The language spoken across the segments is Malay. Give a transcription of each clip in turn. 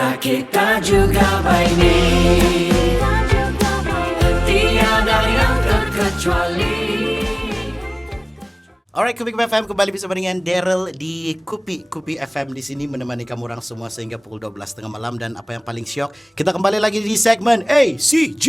Kita juga baik nih, tiada yang terkecuali. Alright, Kupi FM kembali bersama dengan Daryl di Kupi FM di sini menemani kamu orang semua sehingga pukul 12 tengah malam. Dan apa yang paling syok, kita kembali lagi di segmen ACG,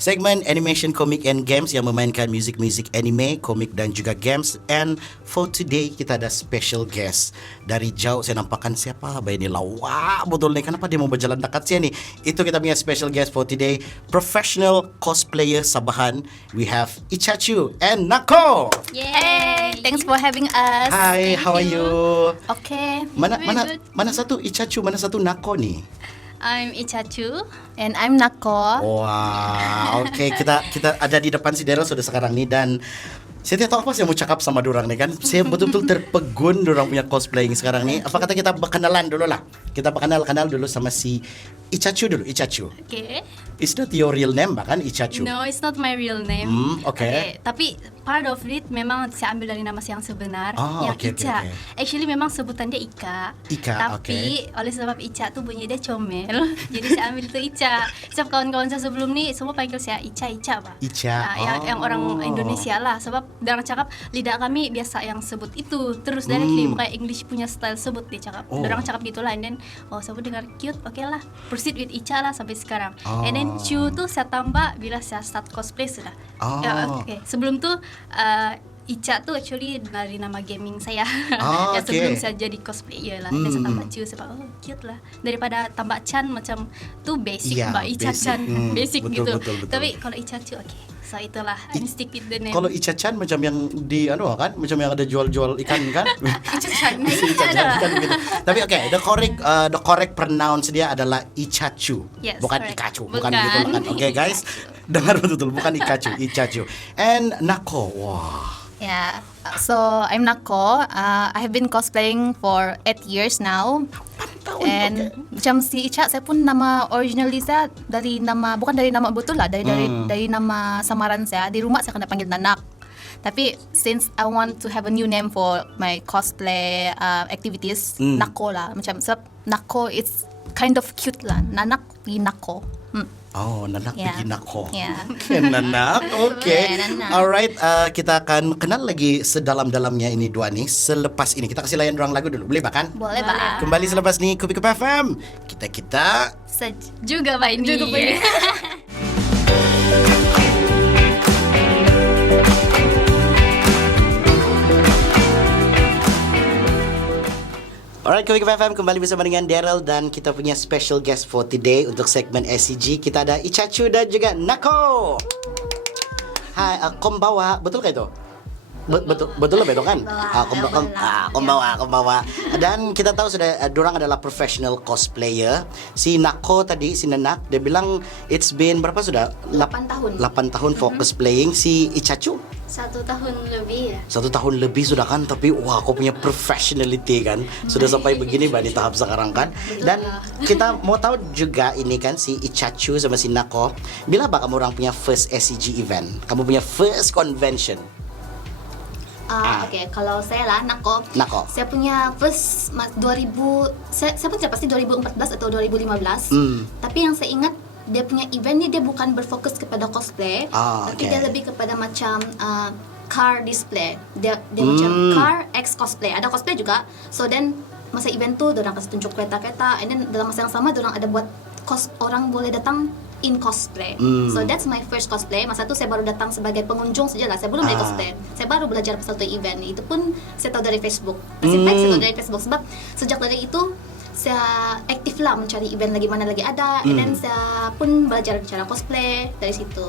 segmen Animation, Comic and Games yang memainkan music anime, komik dan juga games. And for today kita ada special guest. Dari jauh saya nampakkan siapa ini lawa betul nih, kenapa dia mau berjalan dekat sini. Itu kita punya special guest for today, professional cosplayer Sabahan. We have Ichachu and Nako. Yay! Thanks for having us. Hi, how are you? Okay. Mana satu Ichachu, mana satu Nako nih? I'm Ichachu and I'm Nako. Wah, oke, kita ada di depan si Daryl sudah sekarang nih. Dan saya tidak tahu apa saya mau cakap sama dorang nih kan. Saya betul-betul terpegun dorang punya cosplaying sekarang nih. Apa kata kita berkenalan dulu lah. Kita kenal dulu sama si Ichachu dulu. Ichachu. Okay. It's not your real name bahkan Ichachu. No, it's not my real name. Okay. Tapi part of it memang saya ambil dari nama saya yang sebenar, yang okay, Icha. okay. Actually memang sebutan dia Ika. Tapi oleh sebab Icha tuh bunyi dia comel, jadi saya ambil itu Icha. Sebab kawan-kawan saya sebelum ni semua panggil saya Icha Pak. Icha. Yang orang Indonesia lah. Sebab orang cakap lidah kami biasa yang sebut itu terus directly, bukan English punya style sebut dia cakap. Orang cakap gitulah, and then sebut dengar cute, okay lah. Proceed with Icha lah sampai sekarang. And then Chu tuh saya tambah bila saya start cosplay sudah. Okay. Sebelum tuh Icha tuh actually dari nama gaming saya. Sebelum saya jadi cosplayer lah. Dan saya tambah Chu sebab cute lah. Daripada tambah Chan macam tuh basic, Mbak Icha Chan basic gitu. Betul. Tapi kalau Icha Chu so itulah I'm stick with the name. Kalau Icha Chan macam yang di kan, macam yang ada jual-jual ikan kan? Icha Chan. Kan gitu. Tapi the correct pronounce dia adalah Ichachu. Yes, bukan correct. Ikachu, bukan gitu kan. Oke, guys. Dengar betul, bukan Ichachu. And Nako. Wah. Yeah, so I'm Nako. I have been cosplaying for 8 years now. And macam si Icha, saya pun nama originally saya bukan dari nama betul lah, dari nama samaran saya. Di rumah saya kena panggil Nanak. Tapi since I want to have a new name for my cosplay activities, Nako lah. Macam sebab Nako it's kind of cute lah. Nanak di Nako. Nanak bikin Nako. Yeah. Nanak, oke. Nanak. Alright, kita akan kenal lagi sedalam-dalamnya ini dua nih. Selepas ini kita kasih layan dorang lagu dulu, boleh bahkan? Boleh Pak. Kembali selepas nih Kupi FM. Kita juga baik nih. Alright, Kupi FM kembali bersama dengan Daryl dan kita punya special guest for today untuk segmen SCG. Kita ada Ichachu dan juga Nako. Hai, konbawa, betul kayak itu? Betul lah betul kan? Konbawa. Dan kita tahu sudah dorang adalah professional cosplayer. Si Nako tadi, si Nanak, dia bilang it's been berapa sudah? 8 tahun. 8 tahun for cosplaying. Si Ichachu? 1 tahun lebih ya. 1 tahun lebih sudah kan, tapi wah kau punya professionality kan sudah sampai begini di tahap sekarang kan. Dan kita mau tahu juga ini kan si Ichachu sama si Nako, bila kamu orang punya first SCG event, kamu punya first convention? Oke, kalau saya lah Nako. Saya punya first 2000, saya pun pasti 2014 atau 2015. Tapi yang saya ingat dia punya event ni dia bukan berfokus kepada cosplay, tapi dia lebih kepada macam car display. Dia macam car X cosplay. Ada cosplay juga. So then masa event tu dorang kasih tunjuk kereta-kereta, and then dalam masa yang sama dorang ada buat orang boleh datang in cosplay. So that's my first cosplay. Masa tu saya baru datang sebagai pengunjung sajalah. Saya belum cosplay. Saya baru belajar pasal tu event. Itu pun saya tahu dari Facebook. Nasib baik saya tahu dari Facebook sebab sejak dari itu saya aktif lah mencari event lagi mana lagi ada. And then saya pun belajar cara cosplay dari situ.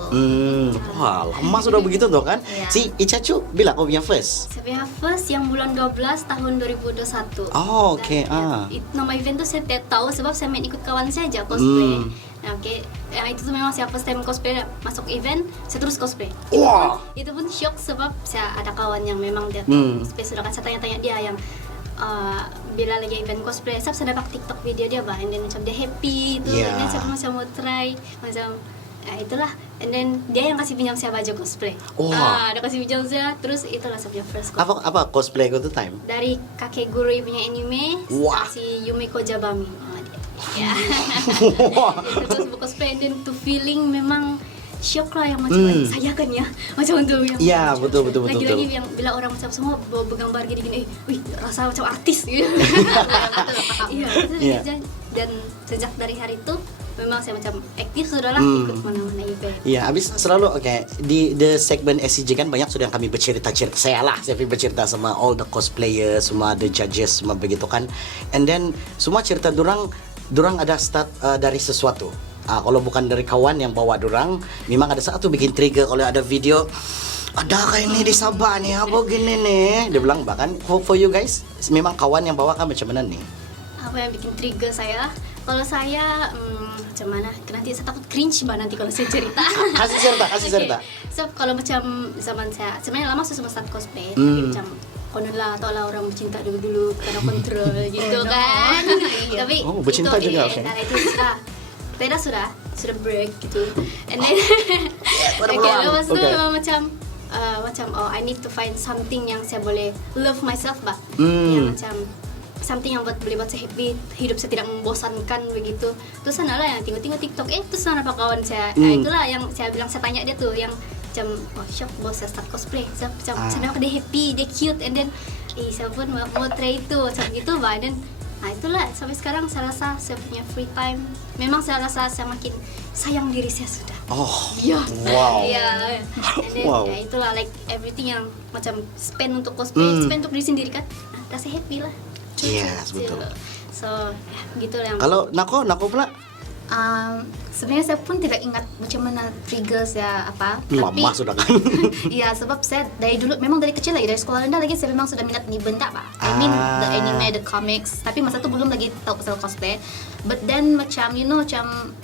Wah, lama sudah begitu tuh kan? Yeah. Si Ichachu bila kau punya first? Saya punya first yang bulan 12 tahun 2021. Oh, oke. Nama event tu saya tidak tahu sebab saya main ikut kawan saya aja cosplay. Nah, yang itu tuh memang saya first time cosplay masuk event, saya terus cosplay. Wah. Itu pun shock sebab saya ada kawan yang memang dia cosplay, sedangkan saya tanya-tanya dia yang bila lagi event cosplay, saya dapat TikTok video dia and then macam dia happy itu, and then saya pun macam mau try macam itulah, and then dia yang kasih pinjam saya baju cosplay. Dia kasih pinjam saya, terus itulah saya punya first cosplay. Apa cosplay kau tuh time? Dari kakek guru punya anime, si Yumiko Jabami. Ya. Terus cosplay, and then to feeling memang shock lah yang macam saya kan ya macam untuk yang Iya, betul. lagi-lagi yang bila orang macam semua bawa bergambar gini-gini, wih rasa macam artis gitu. Iya, Iya. dan sejak dari hari itu memang saya macam aktif sudahlah ikut mana-mana event. Iya, habis selalu di the segmen SCG kan banyak sudah kami bercerita-cerita. Saya bercerita sama all the cosplayers, semua the judges, semua begitu kan. And then semua cerita durang ada start dari sesuatu. Kalau bukan dari kawan yang bawa durang, memang ada satu bikin trigger. Kalau ada video, ada kayak ini di Sabah nih, apa gini nih. Dia bilang bahkan for you guys, memang kawan yang bawa kan macam mana nih? Apa yang bikin trigger saya? Kalau saya macam mana? Nanti saya takut cringe nanti kalau saya cerita. Kasih cerita. So kalau macam zaman saya sebenarnya lama sudah start cosplay, tapi macam konon lah atau lah orang bercinta dulu karena kontrol gitu kan. Tapi bercinta itu, juga, oke. Nah itu sudah break gitu. And then lepas itu memang macam I need to find something yang saya boleh love myself bah. Yang macam something yang boleh buat saya happy, hidup saya tidak membosankan begitu. Terus sana lah yang tengok TikTok, terus sana apa kawan saya. Itulah yang saya bilang, saya tanya dia tuh yang macam shock bos saya start cosplay. Saya macam kenapa dia happy, dia cute, and then saya pun mau try itu macam gitu bah. Dan itulah sampai sekarang saya rasa saya punya free time. Memang saya rasa saya makin sayang diri saya sudah. Wow. Ya. And then ya itulah like everything yang macam spend untuk cosplay, spend untuk diri sendiri kan. Rasa happy lah. Yes, betul. So, ya, gitulah yang. Kalau Nako pula? Sebenarnya saya pun tidak ingat macam mana trigger saya apa. Lama sudah kan? Iya, sebab saya dari dulu memang dari kecil lagi, dari sekolah rendah lagi saya memang sudah minat ni benda pak. I mean the anime, the comics. Tapi masa tu belum lagi tahu pasal cosplay. But then macam macam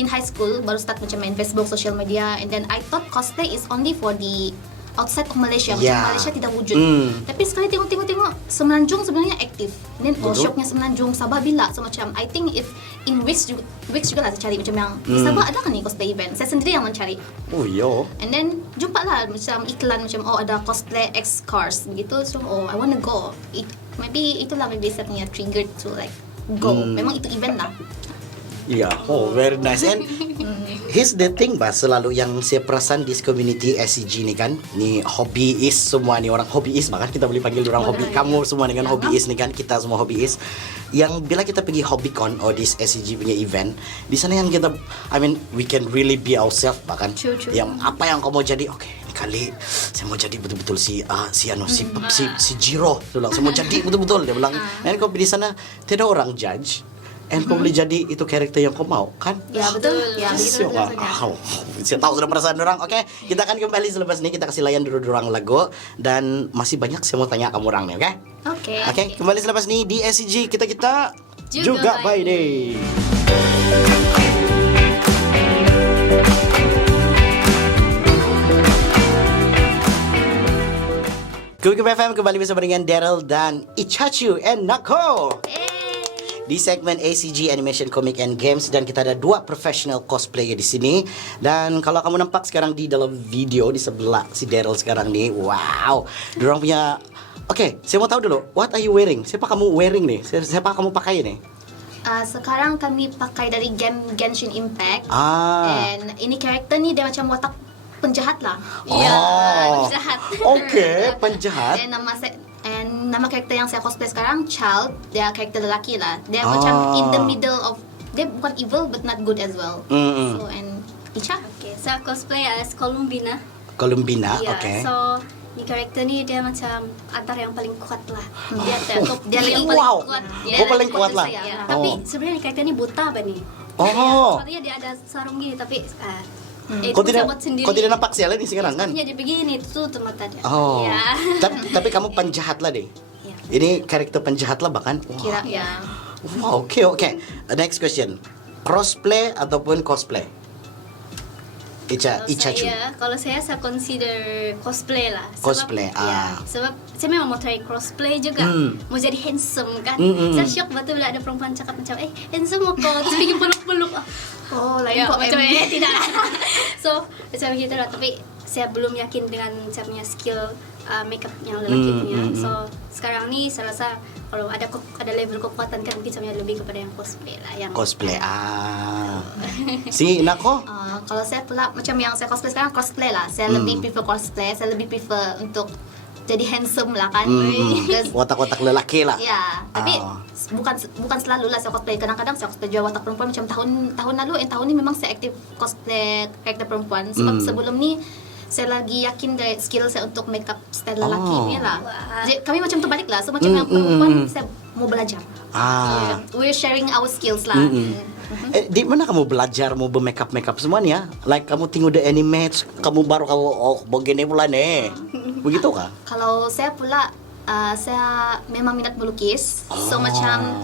in high school baru start macam main Facebook, social media, and then I thought cosplay is only for the outside of Malaysia, macam Malaysia tidak wujud. Tapi sekali tengok Semenanjung sebenarnya aktif. Dan shocknya Semenanjung, Sabah bila. So macam I think if in weeks juga lah saya cari macam yang di Sabah ada kan ni cosplay event. Saya sendiri yang mencari. Oh yo. And then jumpa lah macam iklan macam ada cosplay X cars begitu. So I wanna go. Maybe saya punya trigger to like go. Memang itu event lah. Iya, very nice. And here's the thing, selalu yang saya perasan di community SCG ni kan, ni hobbyist semua ni orang hobbyist, bahkan kita boleh panggil orang hobby. Kamu semua dengan hobbyist ni kan, kita semua hobbyist. Yang bila kita pergi hobbycon or this SCG punya event, di sana yang kita, we can really be ourselves bahkan. True. Yang apa yang kau mau jadi, ini kali saya mau jadi betul-betul si Jiro. Dia bilang, saya mau jadi betul-betul. Dia bilang, dan kau di sana tidak orang judge. And kau boleh jadi itu karakter yang kau mau kan? Ya betul. Ya begitu. Saya tahu sudah perasaan orang. Oke, kita akan kembali selepas ini. Kita kasih layan dulu orang lagu. Dan masih banyak saya mau tanya kamu orang nih, oke? Oke, kembali selepas ini di SCG kita juga by day. Kupi FM kembali bersama dengan Daryl dan Ichachu and Nako. Di segmen ACG Animation Comic and Games, dan kita ada dua professional cosplayer di sini. Dan kalau kamu nampak sekarang di dalam video di sebelah si Daryl sekarang nih, wow, dorang punya. Oke, saya mau tahu dulu, what are you wearing? Siapa kamu wearing nih? Siapa kamu pakai nih? Sekarang kami pakai dari game Genshin Impact. And ini karakter ni dia macam watak penjahat lah. Penjahat. Oke, penjahat. And nama karakter yang saya cosplay sekarang, Child, dia karakter lelaki lah. Dia macam in the middle of, dia bukan evil but not good as well. So and Icha. Saya cosplay as Columbina. Oke. So di karakter ni dia macam antara yang paling kuat lah. Dia yang paling kuat. Dia paling kuat lah. Tapi sebenarnya karakter ni buta nih. Sepertinya dia ada sarung gini tapi Kau tidak nampak sialan di sekarang kan? Dia begini, tutup mata dia. Tapi kamu penjahat lah deh. Ini karakter penjahat lah bahkan. Kira ya. Wow, oke. Next question. Crossplay ataupun cosplay? Kalau saya consider cosplay lah. Cosplay, sebab saya memang mau try crossplay juga. Mau jadi handsome kan. Saya shock betul bila ada perempuan cakap macam handsome kok, terus pergi peluk-peluk. Lain kok macam tidak. So macam gitu lah. Tapi saya belum yakin dengan saya punya skill makeup yang lelaki punya. So sekarang ni saya rasa kalau ada level kekuatan kan mungkin sebenarnya lebih kepada yang cosplay lah, yang Cosplay. Si Nako? Kalau saya pula macam yang saya cosplay sekarang cosplay lah. Saya lebih prefer cosplay. Saya lebih prefer untuk jadi handsome lah kan. Because Watak-watak lelaki lah. ya, tapi bukan selalu lah saya cosplay. Kadang-kadang saya cosplay juga watak perempuan macam tahun lalu, tahun ni memang saya aktif cosplay karakter perempuan. Sebab sebelum ni saya lagi yakin dari skill saya untuk makeup style lelaki ni lah. Jadi kami macam terbalik lah. So macam yang perempuan saya mau belajar. We're sharing our skills lah. Di mana kamu belajar mau bermakeup semua nih ya? Like kamu tengok the anime, kamu baru begini pula nih. Begitu kah? Kalau saya pula saya memang minat melukis. So macam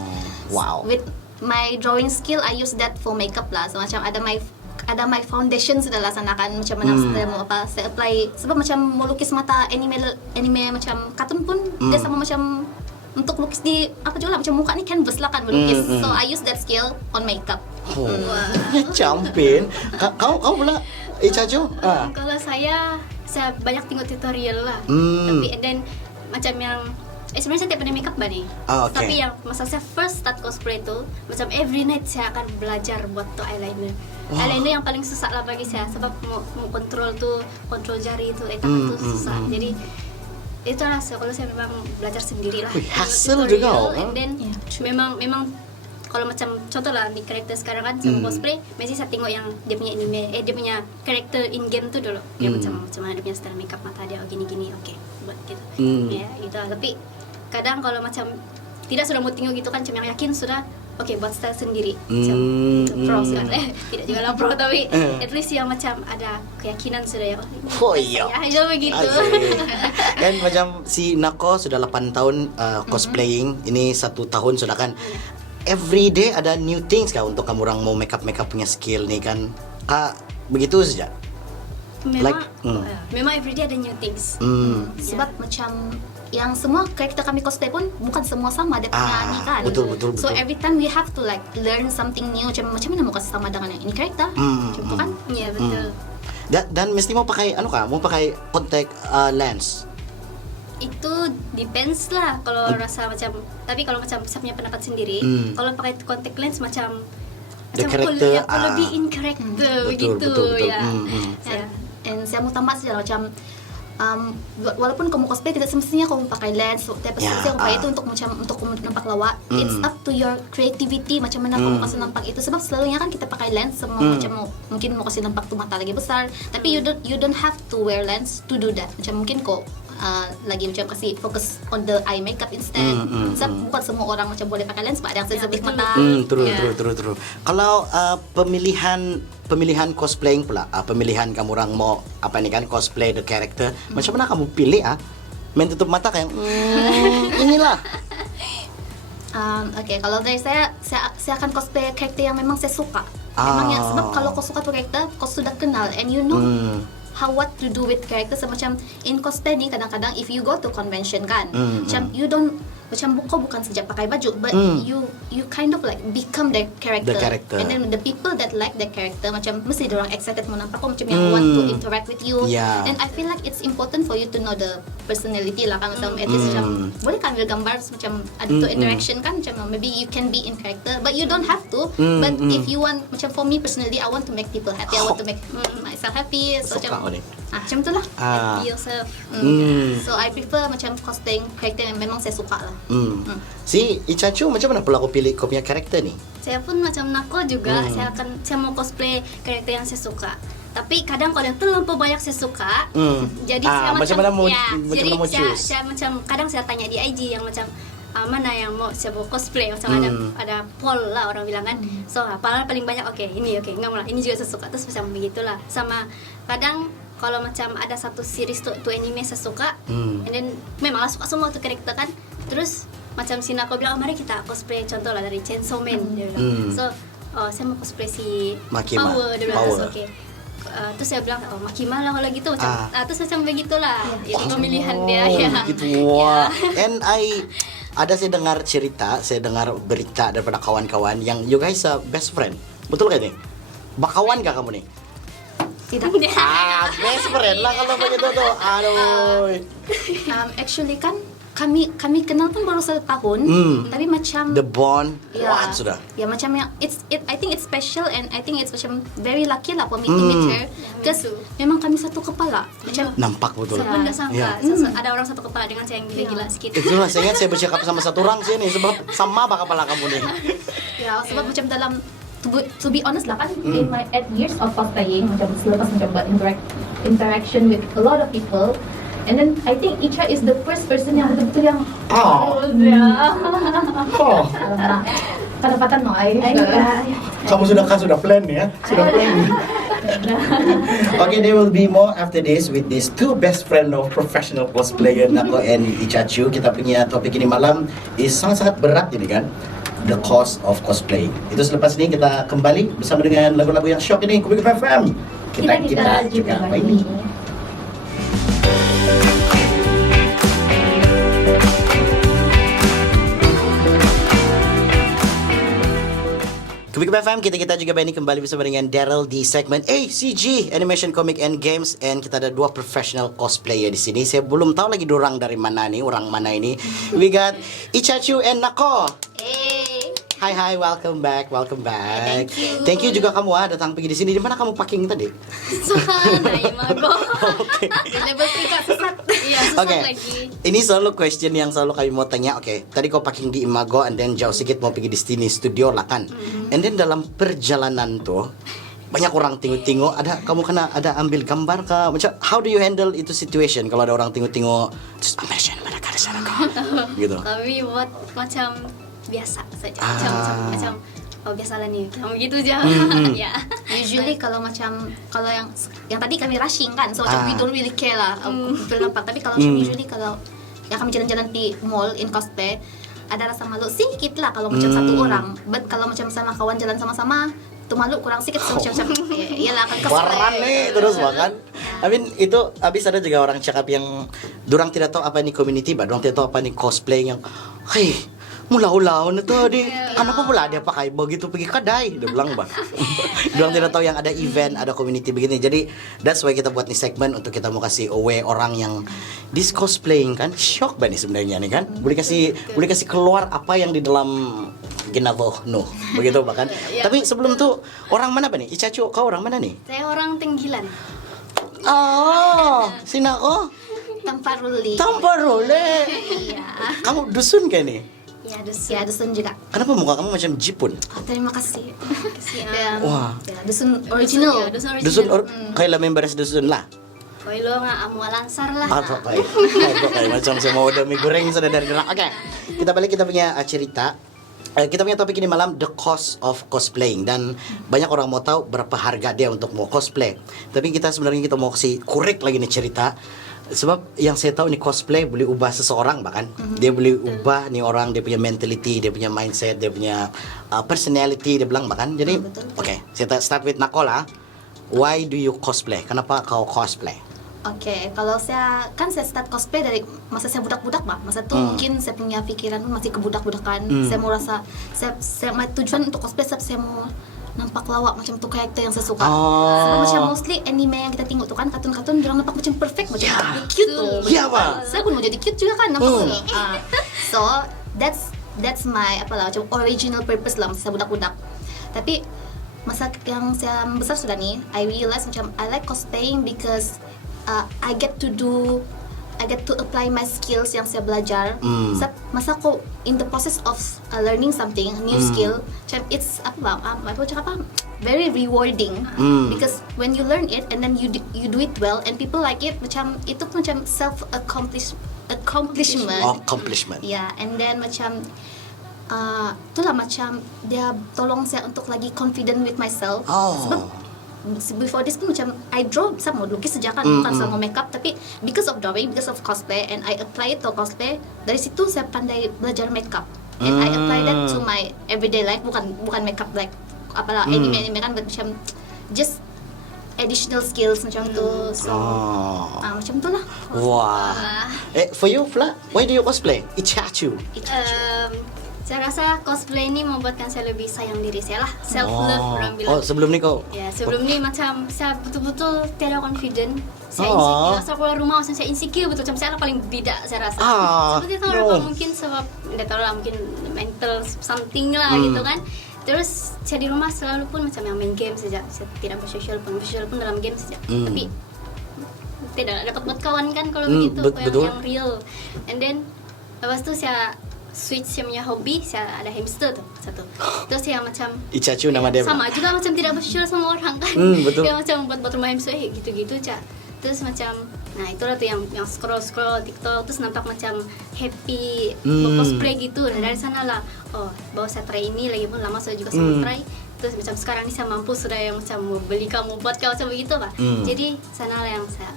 wow. with my drawing skill I use that for makeup lah. So macam ada my foundation sudah laksanakan macam mana saya apply sebab macam melukis mata anime macam kartun pun dia sama macam untuk lukis di apa juga lah macam muka ni canvas lah kan melukis. So I use that skill on makeup. Campin. Kau pula Ichajo? Kalau saya banyak tengok tutorial lah. Tapi and then macam yang sebenarnya saya tak pernah makeup nih. Okay. Tapi yang masa saya first start cosplay tu macam every night saya akan belajar buat tu eyeliner. Eyeliner yang paling susah lah bagi saya sebab mau kontrol jari tu tangan tu susah. Jadi itulah kalau saya memang belajar sendiri lah. Hassle juga. And then memang kalau macam contoh lah di karakter sekarang kan sama cosplay, mesti saya tengok yang dia punya anime, dia punya karakter in game tu dulu. Dia macam mana dia punya style makeup mata dia gini-gini, okey buat gitu. Ya, gitu. Tapi kadang kalau macam tidak sudah mau tengok gitu kan, macam yang yakin sudah okey buat style sendiri. Macam itu pro kan. Tidak juga lah pro tapi at least yang macam ada keyakinan sudah ya. Oh iya. Ya, begitu. Kan macam si Nako sudah 8 tahun cosplaying, ini 1 tahun sudah kan. Every day ada new things kah untuk kamu orang mau makeup punya skill nih kan? Begitu saja. Memang everyday ada new things. Sebab macam yang semua karakter kami cosplay pun bukan semua sama dia punya ni kan. Betul. So every time we have to like learn something new. Macam mana mau kasih sama dengan yang ini karakter? Macam tu kan? Ya betul. Dan mesti mau pakai mau pakai contact lens. Itu depends lah kalau rasa macam, tapi kalau macam saya punya pendapat sendiri, kalau pakai contact lens macam character, lebih in character begitu ya. And saya mau tambah saja macam walaupun kamu cosplay tidak semestinya kamu pakai lens, tapi saya pakai itu untuk nampak lawak. It's up to your creativity macam mana kamu kasih nampak itu. Sebab selalunya kan kita pakai lens semua macam mungkin mau kasih nampak tuh mata lagi besar, tapi you don't have to wear lens to do that. Macam mungkin kok lagi macam kasih fokus on the eye makeup instead. Sebab bukan semua orang macam boleh pakai lens, ada yang sensitif mata. True. Kalau pemilihan cosplaying pula, pemilihan kamu orang mau apa ini kan cosplay the character, macam mana kamu pilih main tutup mata kayak inilah. Okay, kalau dari saya akan cosplay karakter yang memang saya suka. Memangnya sebab kalau kau suka tu karakter, kau sudah kenal and you know what to do with character. Macam in cosplay ni kadang-kadang if you go to convention kan, macam you don't kau bukan saja pakai baju, but you kind of like become the character. And then the people that like the character macam mesti diorang excited mau nampak kau, macam yang want to interact with you. And I feel like it's important for you to know the personality lah kan, macam at least macam boleh kan ambil gambar macam ada tu interaction kan, macam maybe you can be in character but you don't have to. But if you want, macam for me personally, I want to make people happy. I want to make myself happy. So macam tu lah. Happy yourself. So I prefer macam cosplaying karakter yang memang saya suka lah. Si Ichacho macam mana pula kau pilih kau punya karakter ni? Saya pun macam Nako juga, saya mau cosplay karakter yang saya suka. Tapi kadang kalau yang terlalu banyak saya suka, jadi saya macam mana mau choose? Saya macam kadang saya tanya di IG yang macam mana yang mau saya mau cosplay, macam ada poll lah orang bilang kan. So paling banyak ini enggak lah, ini juga saya suka, terus macam begitulah. Sama kadang kalau macam ada satu series tu anime saya suka, and then memang suka semua tu karakter kan. Terus macam si Nako bilang, mari kita cosplay contoh lah dari Chainsaw Man, dia bilang. So saya mau cosplay si Makima. Power, dia bilang. Okay. Terus saya bilang Makima lah kalau gitu macam terus macam begitulah itu pemilihan dia ya. Gitu. And ada saya dengar berita daripada kawan-kawan yang you guys are best friend. Betul kan ni? Bakawan kah kamu nih? Tidak. Best friend lah kalau begitu tuh. Aduh. Actually kan kami kenal pun baru 1 tahun, tapi macam The bond, ya, what sudah. ya macam yang I think it's special and I think it's macam very lucky lah for me to meet her, because memang kami satu kepala, macam Nampak betul. Saya pun tak sangka Ya. ada orang satu kepala dengan saya yang gila-gila sikit. Itulah saya ingat saya bercakap sama satu orang sini sebab sama bah kepala kamu nih. ya sebab macam dalam to be honest lah kan, in my 8 years of cosplaying, macam selepas macam buat interaction with a lot of people, and then I think Icha is the first person yang betul-betul yang Oh, kedapatan no I kamu sudah plan ya? Sudah plan. Okay, there will be more after this with these two best friend of professional cosplayer Nako and Ichachu. Kita punya topik ini malam is sangat-sangat berat ini kan. The cost of cosplay. Itu selepas ini kita kembali bersama dengan lagu-lagu yang shock ini Kubik FM. Kita juga baik. Kubik FM, kita juga ini kembali bersama dengan Daryl di segmen ACG Animation Comic and Games, and kita ada 2 professional cosplayer di sini. Saya belum tahu lagi orang dari mana nih, orang mana ini. We got Ichachu and Nako. Hai, welcome back. Thank you juga kamu datang pergi di sini. Di mana kamu parking tadi? Sana Imago. Oke. Di level 3 susah. Iya, susah Oke. lagi. Ini selalu question yang selalu kami mau tanya. Oke, tadi kau parking di Imago, and then jauh sedikit mau pergi di sini studio lah kan. And then dalam perjalanan tuh banyak orang tengok-tengok. Kamu kena ada ambil gambar kah? Macam how do you handle itu situation kalau ada orang tengok-tengok? Terus mereka di sana kah? Gitu. Tapi buat macam biasa saja. Macam oh biasalah nih. Kamu gitu aja. Ya. usually kalau yang tadi kami rushing kan, so macam we don't really care lah betul nampak. Tapi kalau macam usually kalau yang kami jalan-jalan di mall in cosplay, ada rasa malu sedikit lah kalau macam satu orang. But kalau macam sama kawan jalan sama-sama, tu malu kurang sedikit, so macam iyalah kan cosplay. Waran nih terus makan. I mean itu habis ada juga orang cakap yang dorang tidak tahu apa ini community, dorang tidak tahu apa ini cosplay yang hei mula-ulaw na to di kenapa pula dia pakai begitu pergi kedai dia bilang bang. Dorang tidak tahu yang ada event, ada community begini. Jadi that's why kita buat nih segmen untuk kita mau kasih aware orang yang this cosplaying kan shock banget sebenarnya nih kan. Boleh kasih keluar apa yang di dalam Genavo no begitu bahkan. Tapi sebelum tuh orang mana nih Ichachu, kau orang mana nih? Saya orang Tenggilan. Oh Sinako Tamparole. Iya. Kamu dusun kan nih? Ya dusun juga. Kenapa muka kamu macam Jepun? Oh, terima kasih. Wah. Ya, dusun original. Dusun Kayak lah members dusun lah. Koi lo nga amo lansar lah. Atau kayak macam semua udah mie goreng sudah dari gerak. Oke, kita balik kita punya cerita. Kita punya topik ini malam the cost of cosplaying, dan banyak orang mau tahu berapa harga dia untuk mau cosplay. Tapi kita sebenarnya mau kasih korek lagi nih cerita. Sebab yang saya tahu nih cosplay boleh ubah seseorang bahkan. Dia boleh ubah nih orang, dia punya mentality, dia punya mindset, dia punya personality, dia bilang bahkan. Jadi oke, saya start with Nakola. Why do you cosplay? Kenapa kau cosplay? Oke, kalau saya start cosplay dari masa saya budak-budak bah. Masa itu mungkin saya punya pikiran masih kebudak-budakan. Saya mau rasa saya tujuan untuk cosplay saya mau nampak lawak macam tu karakter yang saya suka. Sebab macam mostly anime yang kita tengok tu kan, kartun-kartun dia nampak macam perfect, macam cute tu. Ya, Pak. Saya pun mau jadi cute juga kan nampak. So that's my macam original purpose lah masa saya budak-budak. Tapi masa yang saya besar sudah ni, I realize macam I like cosplaying because I get to apply my skills yang saya belajar. Masa aku in the process of learning something, a new skill, macam it's very rewarding. Because when you learn it and then you do it well and people like it, macam itu macam accomplishment. Yeah, and then macam itulah macam dia tolong saya untuk lagi confident with myself. Sebab before this pun macam I draw sama lukis sejak kan, bukan sama makeup, tapi because of drawing, because of cosplay, and I apply it to cosplay. Dari situ saya pandai belajar makeup, and I apply that to my everyday life. Bukan makeup like anime kan, but macam just additional skills macam tu. So macam tu lah. Wah. For you, Fla, why do you cosplay? Ichachu. Saya rasa cosplay ini membuatkan saya lebih sayang diri saya lah. Self love orang bilang. Oh, sebelum ni kau. Ya, sebelum ni macam saya betul-betul tiada confident. Saya Oh. insecure. Saya keluar rumah macam saya insecure betul. Macam saya lah paling bidak saya rasa. Seperti itu orang mungkin sebab tidak tahu lah mungkin mental something lah gitu kan. Terus saya di rumah selalu pun macam yang main game saja. Saya tidak bersosial pun dalam game saja. Tapi tidak dapat buat kawan kan kalau begitu betul. yang real. And then lepas tu saya switch saya punya hobi, saya ada hamster tu satu. Terus saya macam Ichachu nama dia. sama juga macam tidak bersosial sama orang kan. Betul. Dia macam buat rumah hamster gitu-gitu Cak. Terus macam nah itulah tuh yang scroll TikTok terus nampak macam happy cosplay gitu. Dan dari sana lah bawa saya try ini lagi pun lama saya juga sama try. Terus macam sekarang ni saya mampu sudah yang macam mau beli kamu buat kau macam begitu lah. Jadi sana lah yang saya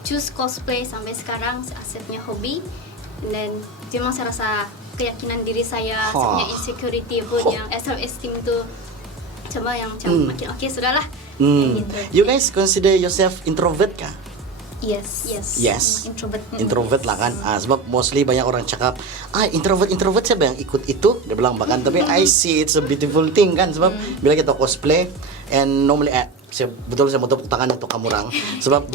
choose cosplay sampai sekarang saya punya hobi. Dan memang saya rasa keyakinan diri saya punya insecurity pun yang self-esteem tu coba yang macam makin okay sudahlah. Gitu. You guys consider yourself introvert kah? Yes. Introvert lah kan. Sebab mostly banyak orang cakap introvert siapa yang ikut itu, dia bilang bahkan. Tapi I see it's a beautiful thing kan. Sebab bila kita cosplay and normally saya mau tepuk tangan untuk kamu orang. Sebab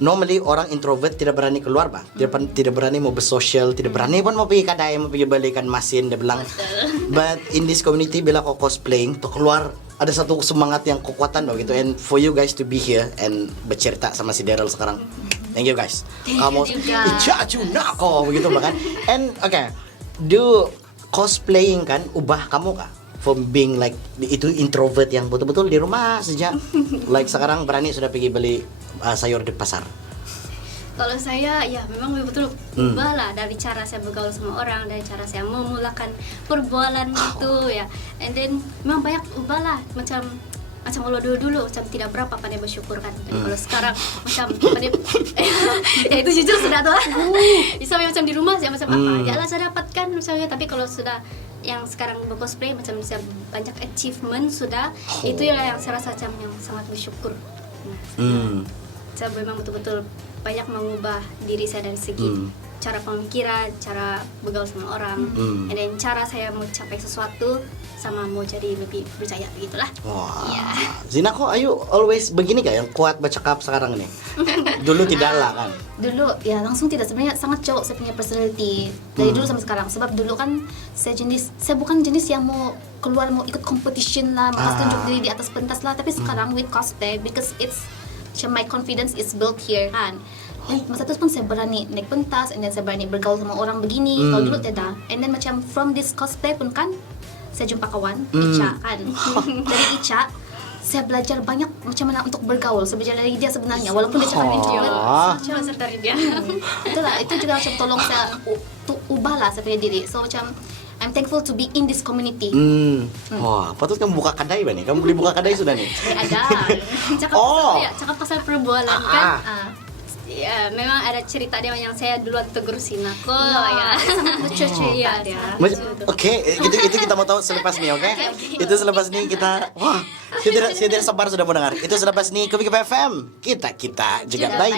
normally orang introvert tidak berani keluar bah. Tidak berani mau bersosial, tidak berani pun mau pergi kedai, mau pergi belikan mesin, dia bilang. But in this community bila kau cosplaying tuh keluar ada satu semangat yang kekuatan begitu. And for you guys to be here and bercerita sama si Daryl sekarang. Thank you guys. Kamu Ichachu nako begitu bahkan. And okay, do cosplaying kan ubah kamu kah? From being like itu introvert yang betul-betul di rumah saja, like sekarang berani sudah pergi beli sayur di pasar. Kalau saya ya memang betul ubah lah dari cara saya bergaul sama orang, dari cara saya memulakan perbualan itu ya. And then memang banyak ubah lah macam kalau dulu macam tidak berapa pandai bersyukur kan. Dan kalau sekarang macam pandai ya itu jujur sudah tuh lah. Bisa macam di rumah saya macam apa aja lah saya dapatkan misalnya. Tapi kalau sudah yang sekarang bercosplay macam bisa banyak achievement sudah itu yang saya rasa macam yang sangat bersyukur. Saya memang betul-betul banyak mengubah diri saya dari segi cara pemikiran, cara bergaul sama orang, and then cara saya mau capai sesuatu sama mau jadi lebih percaya begitulah. Wah. Zina kok ayo always begini kah yang kuat bercakap sekarang nih? Dulu tidak lah kan? Dulu ya langsung tidak, sebenarnya sangat jauh saya punya personality dari dulu sampai sekarang. Sebab dulu kan saya bukan jenis yang mau keluar mau ikut competition lah, mau tunjuk diri di atas pentas lah. Tapi sekarang with cosplay because it's my confidence is built here kan. Dan masa itu pun saya berani naik pentas, and then saya berani bergaul sama orang begini. Kalau dulu tidak. And then macam from this cosplay pun kan saya jumpa kawan Icha kan. Dari Icha saya belajar banyak macam mana untuk bergaul. Saya belajar dari dia sebenarnya walaupun dia cakap introvert. Saya belajar dari dia. Itulah itu juga macam tolong saya ubah lah saya punya diri. So macam I'm thankful to be in this community. Wah, patut kamu buka kedai nih. Kamu beli buka kedai sudah nih. Ada. Cakap pasal perbualan kan. Ya, memang ada cerita dia yang saya duluan tegur Sinako ya. Lucu cerita dia. Oke, itu kita mau tahu selepas nih, oke? Itu selepas nih kita saya tidak sabar sudah mau dengar. Itu selepas nih Kopi FM. Kita juga bye.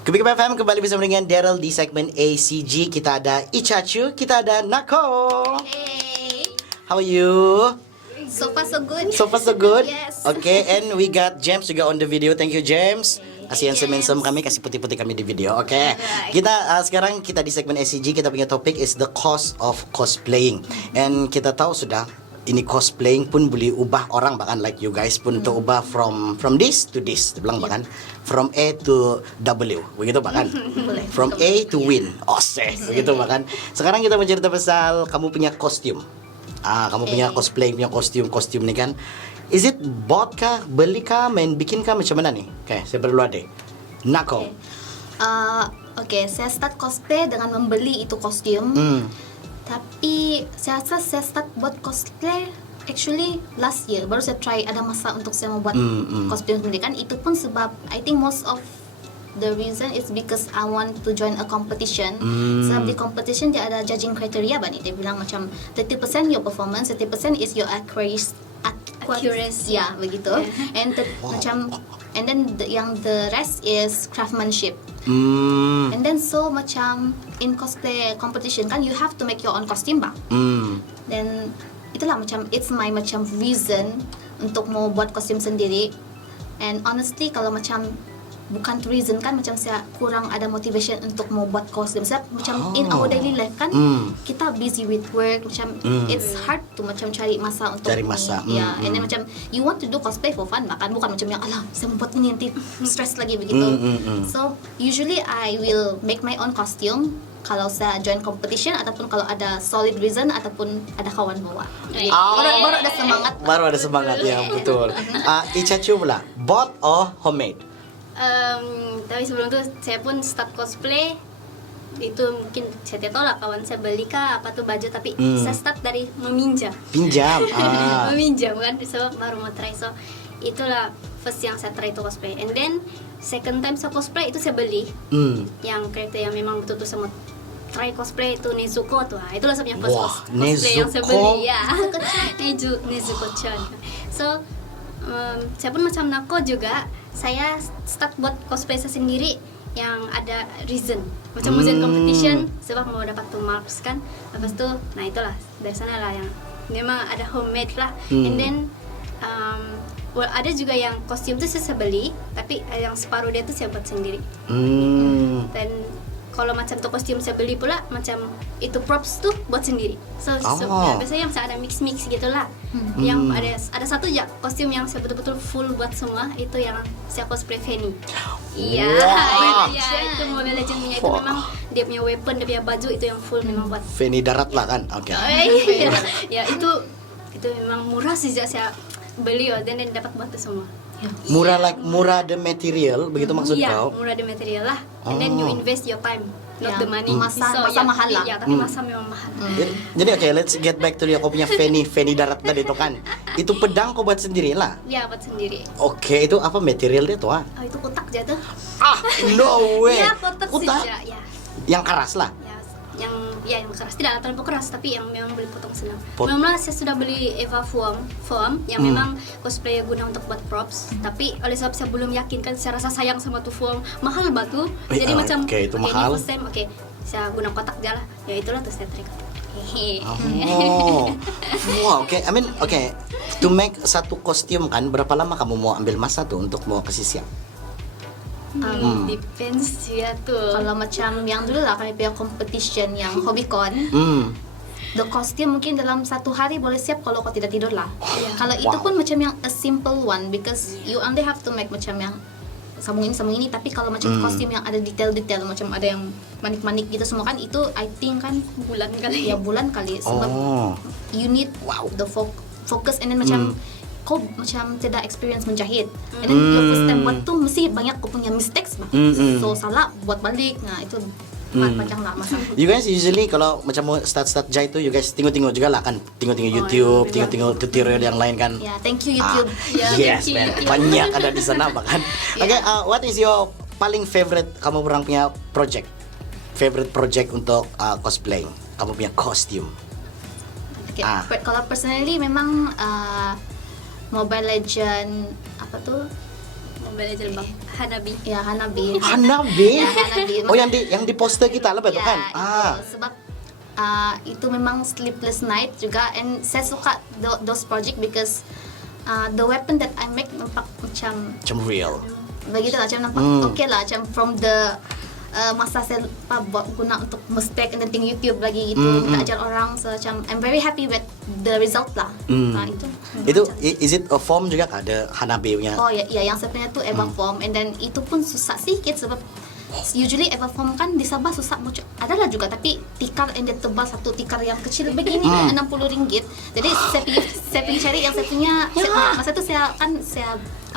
Kopi FM kembali bersama dengan Daryl di segmen ACG. Kita ada Ichachu, kita ada Nako. Hey. How are you? So far so good. So far so good. Yes. Okay, and we got James juga on the video. Thank you James. Kasih handsome kami, kasih putih-putih kami di video. Oke. Kita sekarang kita di segmen ACG, kita punya topik is the cost of cosplaying. And kita tahu sudah ini cosplaying pun boleh ubah orang, bahkan like you guys pun to ubah from this to this, bilang bahkan from A to W, begitu bahkan from A to win, begitu bahkan. Sekarang kita mencerita pasal kamu punya kostum. Kamu punya cosplay, punya kostum nih kan. Is it bought kah, beli kah, main bikin kah, macam mana nih? Oke, saya perlu ada. Nako. Oke, saya start cosplay dengan membeli itu kostum. Tapi saya rasa saya start buat cosplay actually last year. Baru saya try, ada masa untuk saya mau buat cosplay sendiri kan. Itu pun sebab I think most of the reason is because I want to join a competition. Sebab di competition dia ada judging criteria Dia bilang macam 30% your performance, 30% is your accuracy accuracy. Ya, begitu. And macam and then yang the rest is craftsmanship. And then so macam in cosplay competition kan you have to make your own costume bang. Then itulah macam it's my macam reason untuk mau buat kostum sendiri. And honestly kalau macam bukan reason kan macam saya kurang ada motivation untuk mau buat kostum. Sebab macam in our daily life kan kita busy with work macam it's hard to macam cari masa untuk Cari masa. Ya, and then macam you want to do cosplay for fun kan bukan macam yang alah saya mau buat ini nanti stress lagi begitu. So usually I will make my own costume kalau saya join competition ataupun kalau ada solid reason ataupun ada kawan bawa. Baru ada semangat. Baru ada semangat ya, betul. Ica Chu pula, bot or homemade? Tapi sebelum itu saya pun start cosplay itu mungkin saya tidak tahu lah kawan saya beli kah apa tuh baju tapi saya start dari meminjam Pinjam. meminjam kan so baru mau try so itulah first yang saya try itu cosplay and then second time saya cosplay itu saya beli yang karakter yang memang betul-betul saya mau try cosplay itu Nezuko tuh itulah saya punya first Wah, cosplay yang saya Nezuko. beli ya Nezuko-chan so saya pun macam Nako juga saya start buat cosplay saya sendiri yang ada reason macam museum competition sebab mau dapat 2 marks kan lepas tu nah itulah dari sana lah yang memang ada homemade lah and then well, ada juga yang kostum tu saya beli tapi yang separuh dia tu saya buat sendiri dan kalau macam tu kostum saya beli pula macam itu props tu buat sendiri so ya, biasanya yang saya ada mix gitulah yang ada satu je kostum yang saya betul-betul full buat semua itu yang saya cosplay Fanny iya itu Mobile Legends punya itu memang dia punya weapon dia punya baju itu yang full memang buat Fanny darat lah kan, oke. ya itu memang murah sih saya beli dan dapat buat itu semua. Murah the material, begitu maksud iya, kau? Murah the material lah. And then you invest your time, not the money. Masa ya, mahal lah. Ya, tapi masa memang mahal. Jadi oke, let's get back to dia. Kau punya Fanny darat tadi itu kan. Itu pedang kau buat sendiri lah. Ya, buat sendiri. Oke, itu apa material dia tuh? Oh, itu kotak aja tuh. No way. Iya, kotak saja. Ya. Yang keras lah. Yang keras tidak terlalu keras tapi yang memang boleh potong senang. Memang saya sudah beli Eva foam yang memang cosplay guna untuk buat props. Tapi oleh sebab saya belum yakin kan saya rasa sayang sama tuh foam mahal batu. Jadi macam itu mahal. Ini first time saya guna kotak aja lah. Ya itulah tuh saya trik. Wow, oke. I mean, oke. To make satu kostum kan berapa lama kamu mau ambil masa tuh untuk mau kasih siap? Depends ya tuh. Kalau macam yang dulu lah kami punya competition yang Hobbycon, the costume mungkin dalam 1 hari boleh siap kalau kau tidak tidur lah. Kalau itu pun macam yang a simple one because you only have to make macam yang sambung ini tapi kalau macam kostum yang ada detail-detail macam ada yang manik-manik gitu semua kan itu I think kan bulan kali sebab you need the focus and then macam kau macam tidak experience menjahit and then your first time buat tuh mesti banyak kau punya mistakes so salah buat balik nah itu panjang lah masa. You guys usually kalau macam mau start jahit tuh you guys tengok juga lah kan tengok YouTube tengok tutorial yang lain kan ya thank you YouTube yes man banyak ada di sana bahkan oke what is your paling favorite kamu orang punya favorite project untuk cosplay kamu punya kostum kalau personally memang Mobile Legend apa tuh? Mobile Legend Hanabi. Ya Hanabi. Hanabi? Ya, Hanabi. Oh yang di poster kita lah betul kan? Itu, sebab itu memang Sleepless Night juga and saya suka those project because the weapon that I make nampak macam real. Begitu lah macam nampak okay lah macam from the masa saya buat guna untuk mistake and then tengok YouTube lagi gitu minta ajar orang so macam I'm very happy with the result lah. Nah itu is it a form juga ada Hanabi punya? Oh ya yang saya punya tuh Eva form and then itu pun susah sedikit sebab usually Eva form kan di Sabah susah macam adalah juga tapi tikar and then tebal satu tikar yang kecil begini RM60 jadi saya pergi cari yang saya punya masa itu saya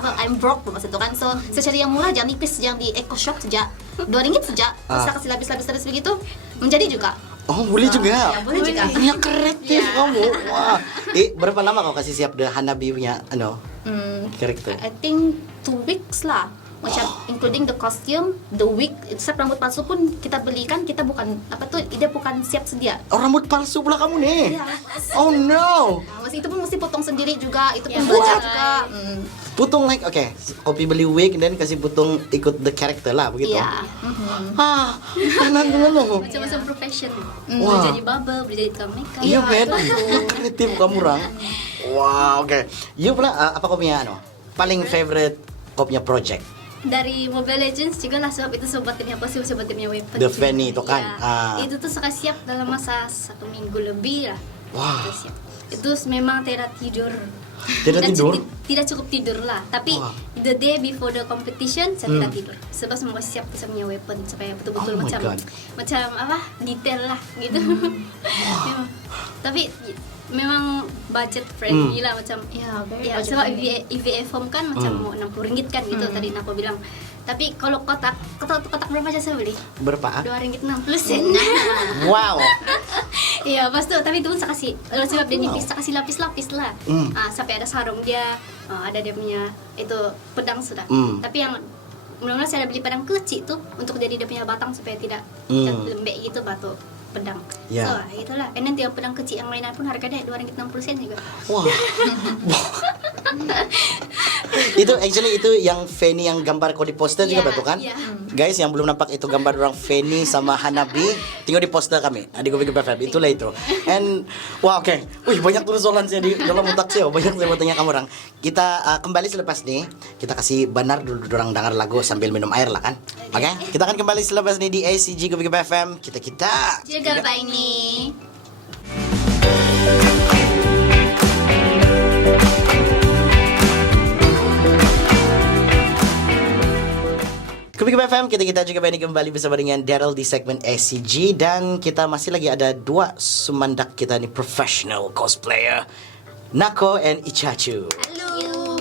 I'm broke masa itu kan so saya cari yang murah yang nipis yang di Eco Shop saja RM2 saja saya kasih labis begitu menjadi juga. Oh boleh juga. Ya, boleh juga. Ya kreatif kamu. Wah. Berapa lama kau kasih siap the Hanabi punya karakter? I think 2 weeks lah. Macam including the costume, the wig, siap rambut palsu pun kita belikan kita bukan apa tuh dia bukan siap sedia. Oh rambut palsu pula kamu nih. Ya. Oh no. itu pun mesti potong sendiri juga, itu pun Ya, belajar what? juga. Putung like oke, kopi beli wig dan kasih putung ikut the character lah begitu. Iya. Ah, kanan dulu. Macam-macam profession. Wah. Boleh jadi barber, boleh jadi tukang makeup. Iya kan, kreatif kamu orang. Wow, oke. You pula apa kau punya paling favorite kau punya project? Dari Mobile Legends juga lah, sebab itu sobat timnya apa sih, sobat timnya weapon. The Fanny itu kan? Ah. Itu tuh suka siap dalam masa 1 minggu lebih lah. Wah. Itu siap. Itu memang tidak tidur. Tidak tidur? Tidak cukup tidur lah. Tapi Wah. the day before the competition saya tidak tidur. Sebab semua siap kita punya weapon supaya betul-betul Oh my macam God. macam apa detail lah gitu. Memang. Tapi memang budget friendly lah macam Ya, very ya budget sebab friendly. EVA form kan macam mau RM60 kan gitu tadi Nako bilang. Tapi kalau kotak berapa aja saya beli? Berapa? RM2.60. Wow. Iya, pas tuh, tapi itu pun saya kasih sebab dia nipis, saya kasih lapis-lapis lah. Sampai ada sarung dia, ada dia punya itu pedang sudah. Tapi yang mudah-mudahan saya ada beli pedang kecil tuh untuk jadi dia punya batang supaya tidak lembek gitu batu pedang. Ya. So, itulah. And then tiap pedang kecil yang mainan pun harganya RM2.60 juga. Wah. Itu actually itu yang Fanny yang gambar kau di poster juga Iya, betul kan? iya. Guys yang belum nampak itu gambar orang Fanny sama Hanabi, tengok di poster kami. Di Kopi BFM itulah itu. And wah oke. Wih banyak tulis soalan saya di dalam otak saya. Banyak saya mau tanya kamu orang. Kita kembali selepas ini. Kita kasih benar dulu orang dengar lagu sambil minum air lah kan. Oke? Kita akan kembali selepas ini di ACG Kopi BFM. Kita Juga Pak ini. Kopi FM, kita juga kembali bersama dengan Daryl di segmen SCG. Dan kita masih lagi ada dua sumandak kita nih, professional cosplayer, Nako and Ichachu. Halo.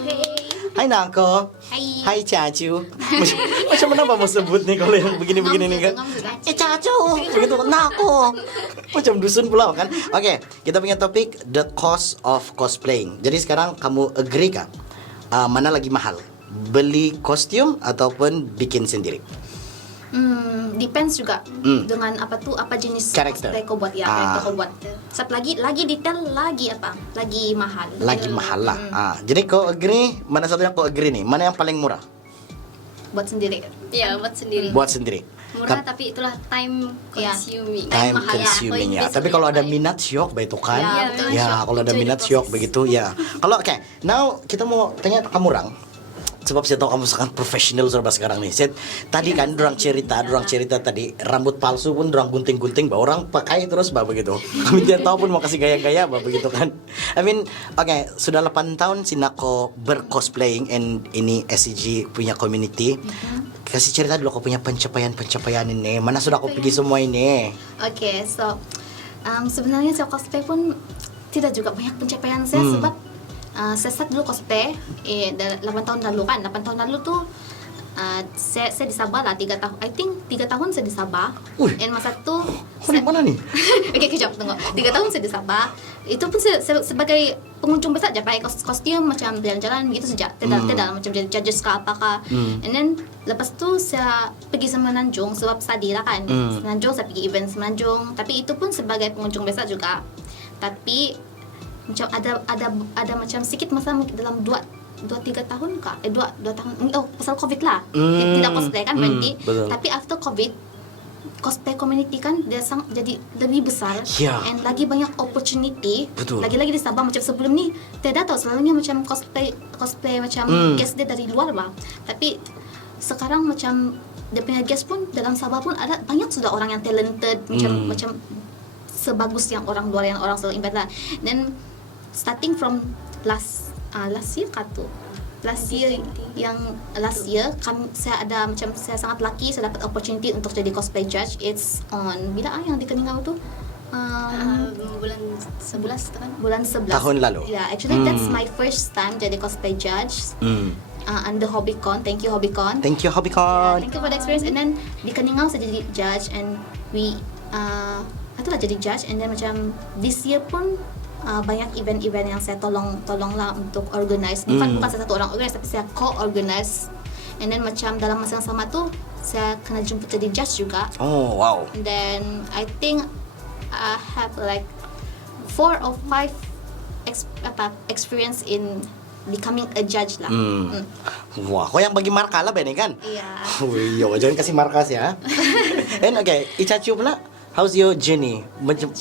Hai Nako. Hai. Hai Ichachu. Macam mana mau sebut nih kalau yang begini-begini nih kan? Ichachu. Begitu Nako. Macam dusun pula kan? Oke, kita punya topik the cost of cosplaying. Jadi sekarang kamu agree kah? Mana lagi mahal? Beli kostum ataupun bikin sendiri? Depends juga dengan apa jenis Karakter. cosplay kau buat ya, karakter kau buat. Satu lagi detail, lagi apa? Lagi mahal. Lagi mahal lah. Jadi kau agree? Mana satu yang kau agree nih? Mana yang paling murah? Buat sendiri. Ya, buat sendiri. Buat sendiri. Murah tapi itulah time Ya. consuming. Time mahal ya. consuming ya. Invest Tapi kalau ada time. minat syok begitu kan? Ya, betul. Ya, Syok. kalau ada Enjoy the minat syok process. begitu ya. Kalau oke, now kita mau tanya kamu orang. Sebab saya tahu kamu sangat profesional serba sekarang nih. Saya tadi kan dorang cerita tadi rambut palsu pun dorang gunting-gunting, bah orang pakai terus bah begitu. Kami tidak tahu pun mau kasih gaya-gaya bah begitu kan. I mean, oke, sudah 8 tahun si Nako bercosplaying and ini SCG punya community. Kasih cerita dulu kau punya pencapaian ini. Mana sudah kau pergi semua ini? Oke, so sebenarnya saya cosplay pun tidak juga banyak pencapaian saya sebab saya start dulu cosplay 8 tahun lalu kan. 8 tahun lalu tuh saya di Sabah lah 3 tahun. I think 3 tahun saya di Sabah. Wih. And masa tuh Kau di mana nih? Oke, kejap tunggu. 3 tahun saya di Sabah. Itu pun saya sebagai pengunjung biasa aja pakai kostum macam jalan-jalan gitu saja. Tidak macam jadi judges ke apakah. And then lepas tu saya pergi Semenanjung sebab study lah kan. Semenanjung saya pergi event Semenanjung. Tapi itu pun sebagai pengunjung biasa juga. Tapi macam ada macam sedikit masa dalam 2-3 tahun kah? 2 tahun. Oh, pasal Covid lah. Tidak cosplay kan berhenti. betul. Tapi after Covid cosplay community kan dia jadi lebih besar Ya. and lagi banyak opportunity. Betul. Lagi-lagi di Sabah macam sebelum ni tidak tahu selalunya macam cosplay macam guest dia dari luar lah. Tapi sekarang macam dia punya guest pun dalam Sabah pun ada banyak sudah orang yang talented macam sebagus yang orang luar yang orang selalu invite lah. Then starting from last year katu. Last year saya ada macam saya sangat lucky saya dapat opportunity untuk jadi cosplay judge. It's on bila yang di Keningau tu Bulan 11 kan? bulan 11 Tahun lalu. Yeah, actually that's my first time jadi cosplay judge under Hobbycon. Thank you Hobbycon. Thank you Hobbycon. Thank you for the experience. And then di Keningau saya jadi judge and we itulah jadi judge. And then macam this year pun banyak event-event yang saya tolonglah untuk organize. Bukan saya satu orang organize tapi saya co-organize. And then macam dalam masa yang sama tu saya kena jemput jadi judge juga. Oh wow. And then I think I have like 4 or 5 experience in becoming a judge lah. Wah, kau yang bagi marka lah Benny kan? Iya. Iya, jangan kasih markas ya. And okay, Ichachu pula, how's your journey?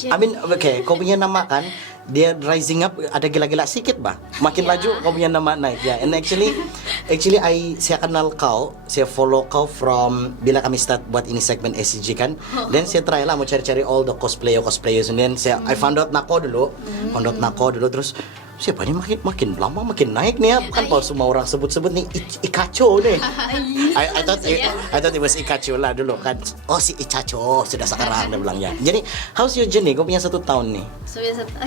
I mean, okay, kau punya nama kan, dia rising up ada gila-gila sedikit bah. Makin laju kau punya nama naik ya. And actually saya kenal kau, saya follow kau from bila kami start buat ini segmen SCG kan. Then saya try lah mau cari-cari all the cosplayers and then I found out Nako dulu. Terus siapa ni makin lama makin naik nih ya. Kan kalau semua orang sebut-sebut nih Ikacho nih. I thought it was Ikacho lah dulu kan. Oh si Ikacho sudah sekarang dia bilangnya. Jadi how's your journey? Kau punya 1 tahun nih.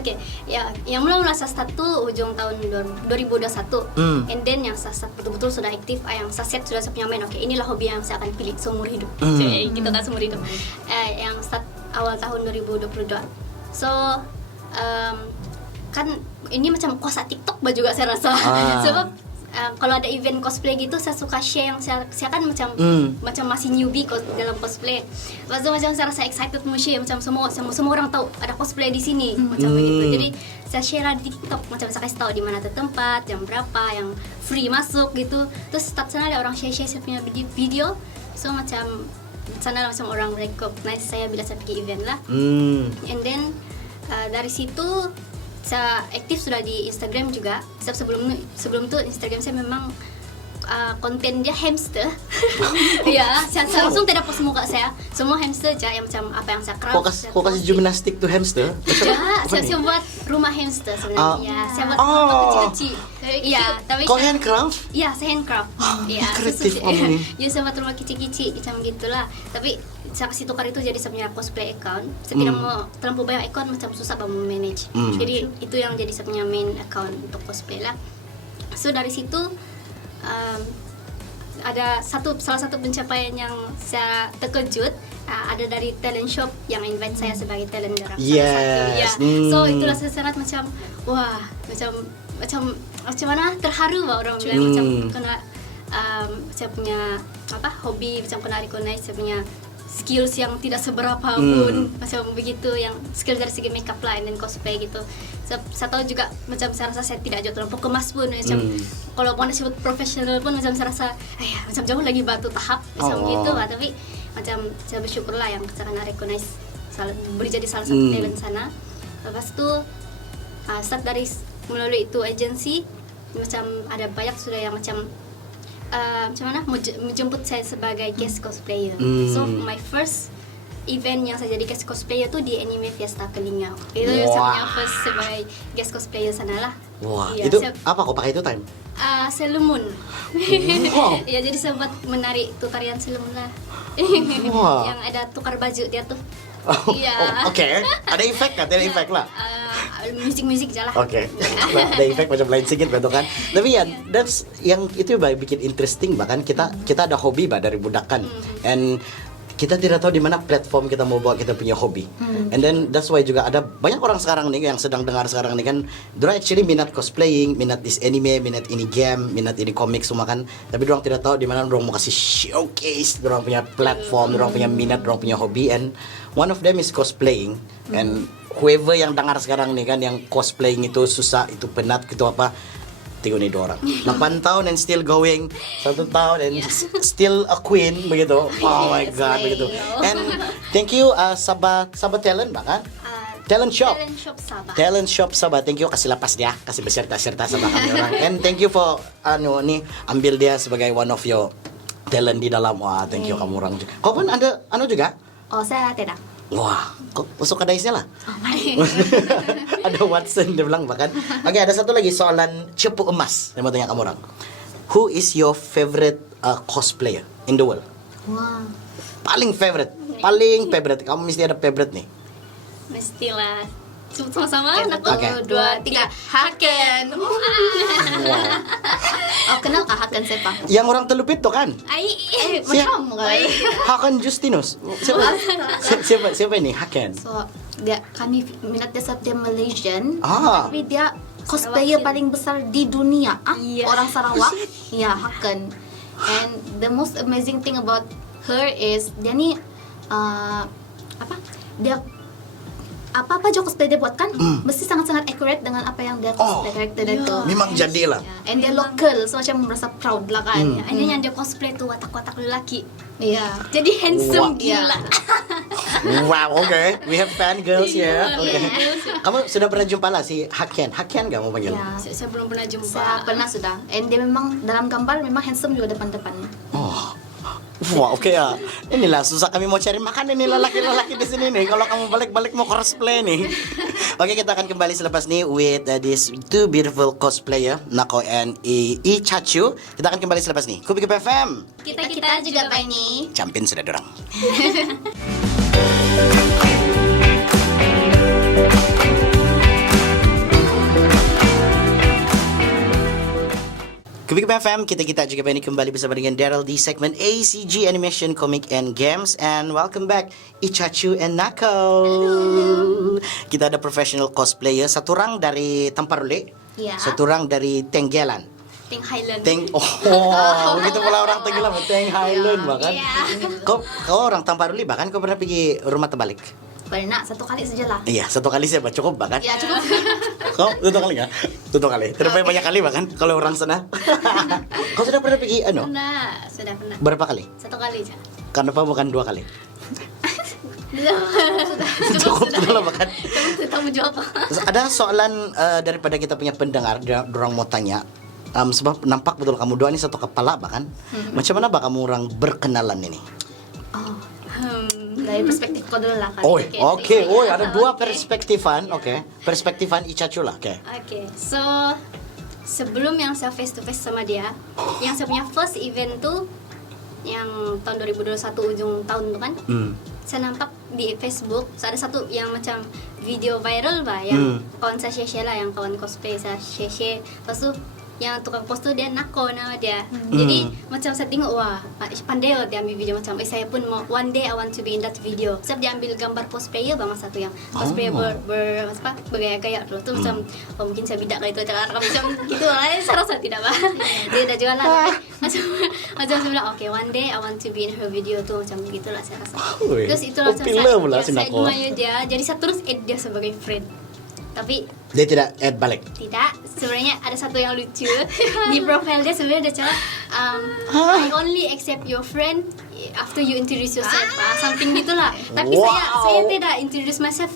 Okay, ya yang mulai saya start tuh ujung tahun 2021. And then yang saya start betul-betul sudah aktif, yang saya set sudah saya punya main. Okay, inilah hobi yang saya akan pilih seumur hidup. Gitu kan seumur hidup. Yang start awal tahun 2022. So kan ini macam kuasa TikTok juga saya rasa. Sebab kalau ada event cosplay gitu saya suka share yang saya kan macam masih newbie dalam cosplay. Lepas itu macam saya rasa excited mau share macam semua orang tahu ada cosplay di sini macam begitu. Jadi saya share di TikTok macam saya kasih tahu di mana tempat, jam berapa, yang free masuk gitu. Terus start sana ada orang share saya punya video. So macam sana macam orang recognize saya bila saya pergi event lah. And then dari situ saya aktif sudah di Instagram juga. Sebelum itu Instagram saya memang konten dia hamster. Ya, saya langsung tidak post muka saya. Semua hamster aja yang macam apa yang saya craft. Kau kasih gimnastik tuh hamster? Ya, saya buat rumah hamster sebenarnya. Saya buat foto kecil-kecil. Iya, tapi kau handcraft? Iya, saya handcraft. Iya, kreatif kamu nih. Ya, saya buat rumah kecil-kecil macam gitulah. Tapi saya kasih tukar itu jadi sebenarnya cosplay account. Saya tidak mau terlalu banyak account, macam susah mau manage. Jadi itu yang jadi sebenarnya main account untuk cosplay lah. So dari situ ada salah satu pencapaian yang saya terkejut, ada dari talent shop yang invite saya sebagai talent darah. Yes. So itulah saya sangat macam wah, macam mana terharu lah orang bilang macam kena saya punya hobi macam kena recognize saya punya skills yang tidak seberapa pun macam begitu, yang skill dari segi makeup lah dan cosplay gitu. Saya tahu juga macam saya rasa saya tidak jauh terlalu kemas pun macam kalau mau disebut profesional pun macam saya rasa macam jauh lagi batu tahap macam gitu lah. Tapi macam saya bersyukur lah yang saya kena recognize boleh jadi salah satu talent sana. Lepas tu start dari melalui itu agensi macam ada banyak sudah yang macam macam mana menjemput saya sebagai guest cosplayer. So my first event yang saya jadi guest cosplayer tu di Anime Fiesta Kelingau. Itu saya punya first sebagai guest cosplayer sana lah. Wah, ya, itu apa kau pakai itu time? Sailor Moon. Wow. Ya, jadi saya buat menarik tu tarian Sailor Moon lah. Wah. Yang ada tukar baju dia tuh. Iya. Oke. Ada efek kan? Ada efek lah. Musik je lah. Oke. Ada efek macam lain sedikit betul kan. Tapi ya, that's yang itu bikin interesting, bahkan kita ada hobi dari budak kan. And kita tidak tahu di mana platform kita mau bawa kita punya hobi. And then that's why juga ada banyak orang sekarang nih yang sedang dengar sekarang nih kan, dorang actually minat cosplaying, minat this anime, minat ini game, minat ini komik semua kan. Tapi dorang tidak tahu di mana dorang mau kasih showcase dorang punya platform, dorang punya minat, dorang punya hobi. And one of them is cosplaying. And whoever yang dengar sekarang nih kan yang cosplaying itu susah, itu penat, gitu apa, tiga nih dua orang 8 tahun and still going, 1 tahun and still a queen begitu. Oh my god begitu. And thank you Sabah Talent bahkan Talent Shop Sabah. Talent Shop Sabah, thank you kasih lepas dia, kasih beserta-serta sama kami orang. And thank you for nih ambil dia sebagai one of your talent di dalam. Wah, thank you kamu orang juga. Kau pun ada juga? Oh, saya tidak. Wah, kok masuk ke daisnya lah. Ada Watson dia bilang bahkan. Oke, ada satu lagi soalan cepu emas yang mau tanya kamu orang. Who is your favorite cosplayer in the world? Wah. Paling favorite. Kamu mesti ada favorite nih. Mestilah. Sama-sama. 1, Oke. 2, 3. Haken. Oh, kenal kah Haken siapa? Yang orang telupit tuh kan? Macam kali. Haken Justinus. Siapa ini Haken? So, kami minat dia sebab dia Malaysian. Tapi dia cosplayer paling besar di dunia. Orang Sarawak. Ya, Haken. And the most amazing thing about her is dia ni dia apa-apa je cosplay dia buat kan mesti sangat-sangat accurate dengan apa yang dia cosplay karakter dia tu. Memang jadilah. And dia local, so macam merasa proud lah kan. And then yang dia cosplay tu watak-watak lelaki. Ya. Jadi handsome Wah, gila. Wow, okay. We have fan girls here. Iya, Okay. Kamu sudah pernah jumpa lah si Hakian. Hakian gak mau panggil? Ya. Saya belum pernah jumpa. Saya pernah sudah. And dia memang dalam gambar memang handsome juga depan-depannya. Oh. Wah, oke ya. Inilah susah kami mau cari makan ini lelaki-lelaki di sini nih. Kalau kamu balik-balik mau cosplay nih. Oke, kita akan kembali selepas ini with these two beautiful cosplayer, Nako and Ichachu. Kita akan kembali selepas ini. Kupi FM. Kita juga by ini. Campin sudah dorang. Kubik FM, kita juga ini kembali bersama dengan Daryl di segmen ACG Animation, Comic and Games. And welcome back Ichachu and Nako. Hello. Kita ada professional cosplayer, satu orang dari Tamparule, Ya. satu orang dari Tenggelan. Teng Highland. Begitu pula orang Tenggelan, Teng Highland bahkan. Kau orang Tamparule, bahkan kau pernah pergi rumah terbalik? Pernah, satu kali sajalah. Iya, satu kali saja cukup bahkan. Ya cukup. Kau satu kali nggak? Satu kali. Terus banyak kali bahkan kalau orang sana. Kau sudah pernah pergi Sudah pernah. Berapa kali? Satu kali aja. Kenapa bukan 2 kali? Cukup Cukup lah bahkan. Kamu jawab. Terus ada soalan daripada kita punya pendengar, orang mau tanya. Sebab nampak betul kamu dua ini satu kepala bahkan. Macam mana kamu orang berkenalan ini? Dari perspektif kau dulu lah kan. Oke. Ada dua perspektifan. Oke. Perspektifan Ichachu lah. Oke. Oke, so sebelum yang saya face to face sama dia, yang saya punya first event tuh yang tahun 2021 ujung tahun tuh kan, saya nampak di Facebook, so ada satu yang macam video viral bah, yang kawan saya share lah, yang kawan cosplay saya share, lepas tu yang tukang post tu dia Nako nama dia. Jadi macam saya tengok, wah pandai lah dia ambil video macam saya pun mau one day I want to be in that video. Sebab dia ambil gambar cosplayer bang satu yang cosplayer bergaya-gaya tu macam mungkin saya bidak kali tu cara macam gitu lah. Saya rasa tidak bah. Dia dah jual lah. Macam saya bilang okay one day I want to be in her video tu macam gitulah saya rasa. Terus itulah saya admire dia. Jadi saya terus add dia sebagai friend. Tapi dia tidak add balik. Tidak, sebenarnya ada satu yang lucu di profile dia sebenarnya dia cakap I only accept your friend after you introduce yourself, something gitulah. Tapi saya tidak introduce myself,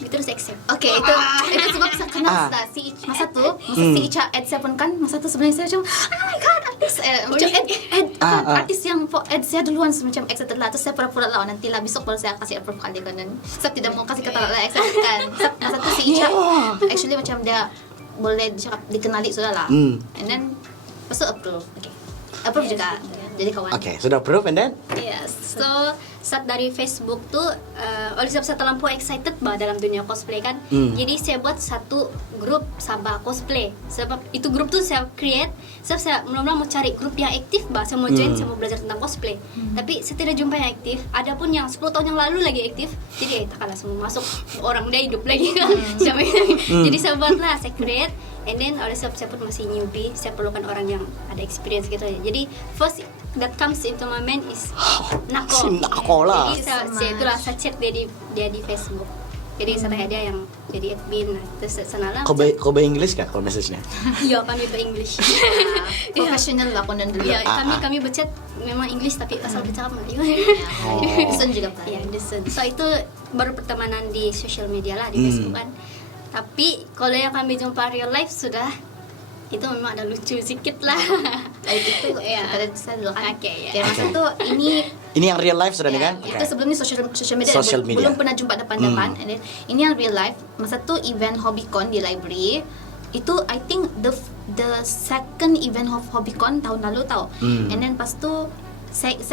dia terus accept. Oke, itu sebab saya kenal si masa Icha add saya pun kan masa tu sebenarnya saya macam oh my god artis macam artis yang add saya duluan macam excited lah, terus saya pura-pura lah nantilah besok baru saya kasih approve kali kan, dan saya tidak mau kasih kata lah excited kan. Masa tu si Icha actually macam dia boleh cakap dikenali sudah lah, and then lepas tu approve. Approve juga jadi kawan. Sudah approve and then? Yes, so saat dari Facebook tuh oleh sebab saya terlampau excited bah dalam dunia cosplay kan. Jadi saya buat satu grup Sabah cosplay. Sebab itu grup tuh saya create sebab saya mula-mula mau cari grup yang aktif bah. Saya mau join, saya mau belajar tentang cosplay. Tapi saya tidak jumpa yang aktif. Ada pun yang 10 tahun yang lalu lagi aktif. Jadi takkanlah semua masuk orang dia hidup lagi kan. Jadi saya buatlah, saya create. And then oleh sebab saya pun masih newbie, saya perlukan orang yang ada experience gitu. Jadi first that comes into my mind is Nako. Si Nako lah. Jadi saya chat dia di Facebook. Jadi saya tanya dia yang jadi admin. Terus sana lah. Kau bahasa Inggris kah kalau message-nya? Iya, kami berenglish. Profesional lah konon dulu. Iya, kami berchat memang English tapi asal bercakap Melayu. Desain juga kan. Iya, desain. So itu baru pertemanan di social media lah di Facebook kan. Tapi kalau yang kami jumpa real life sudah itu memang ada lucu sedikit lah. Itu kata saya dulu kan. Okay. Masa tu ini yang real life sudah nih kan? Itu sebelum ni social media, Social media. belum pernah jumpa depan-depan. And then, ini yang real life. Masa tu event Hobbycon di library. Itu I think the second event of Hobbycon tahun lalu tau. And then pas tu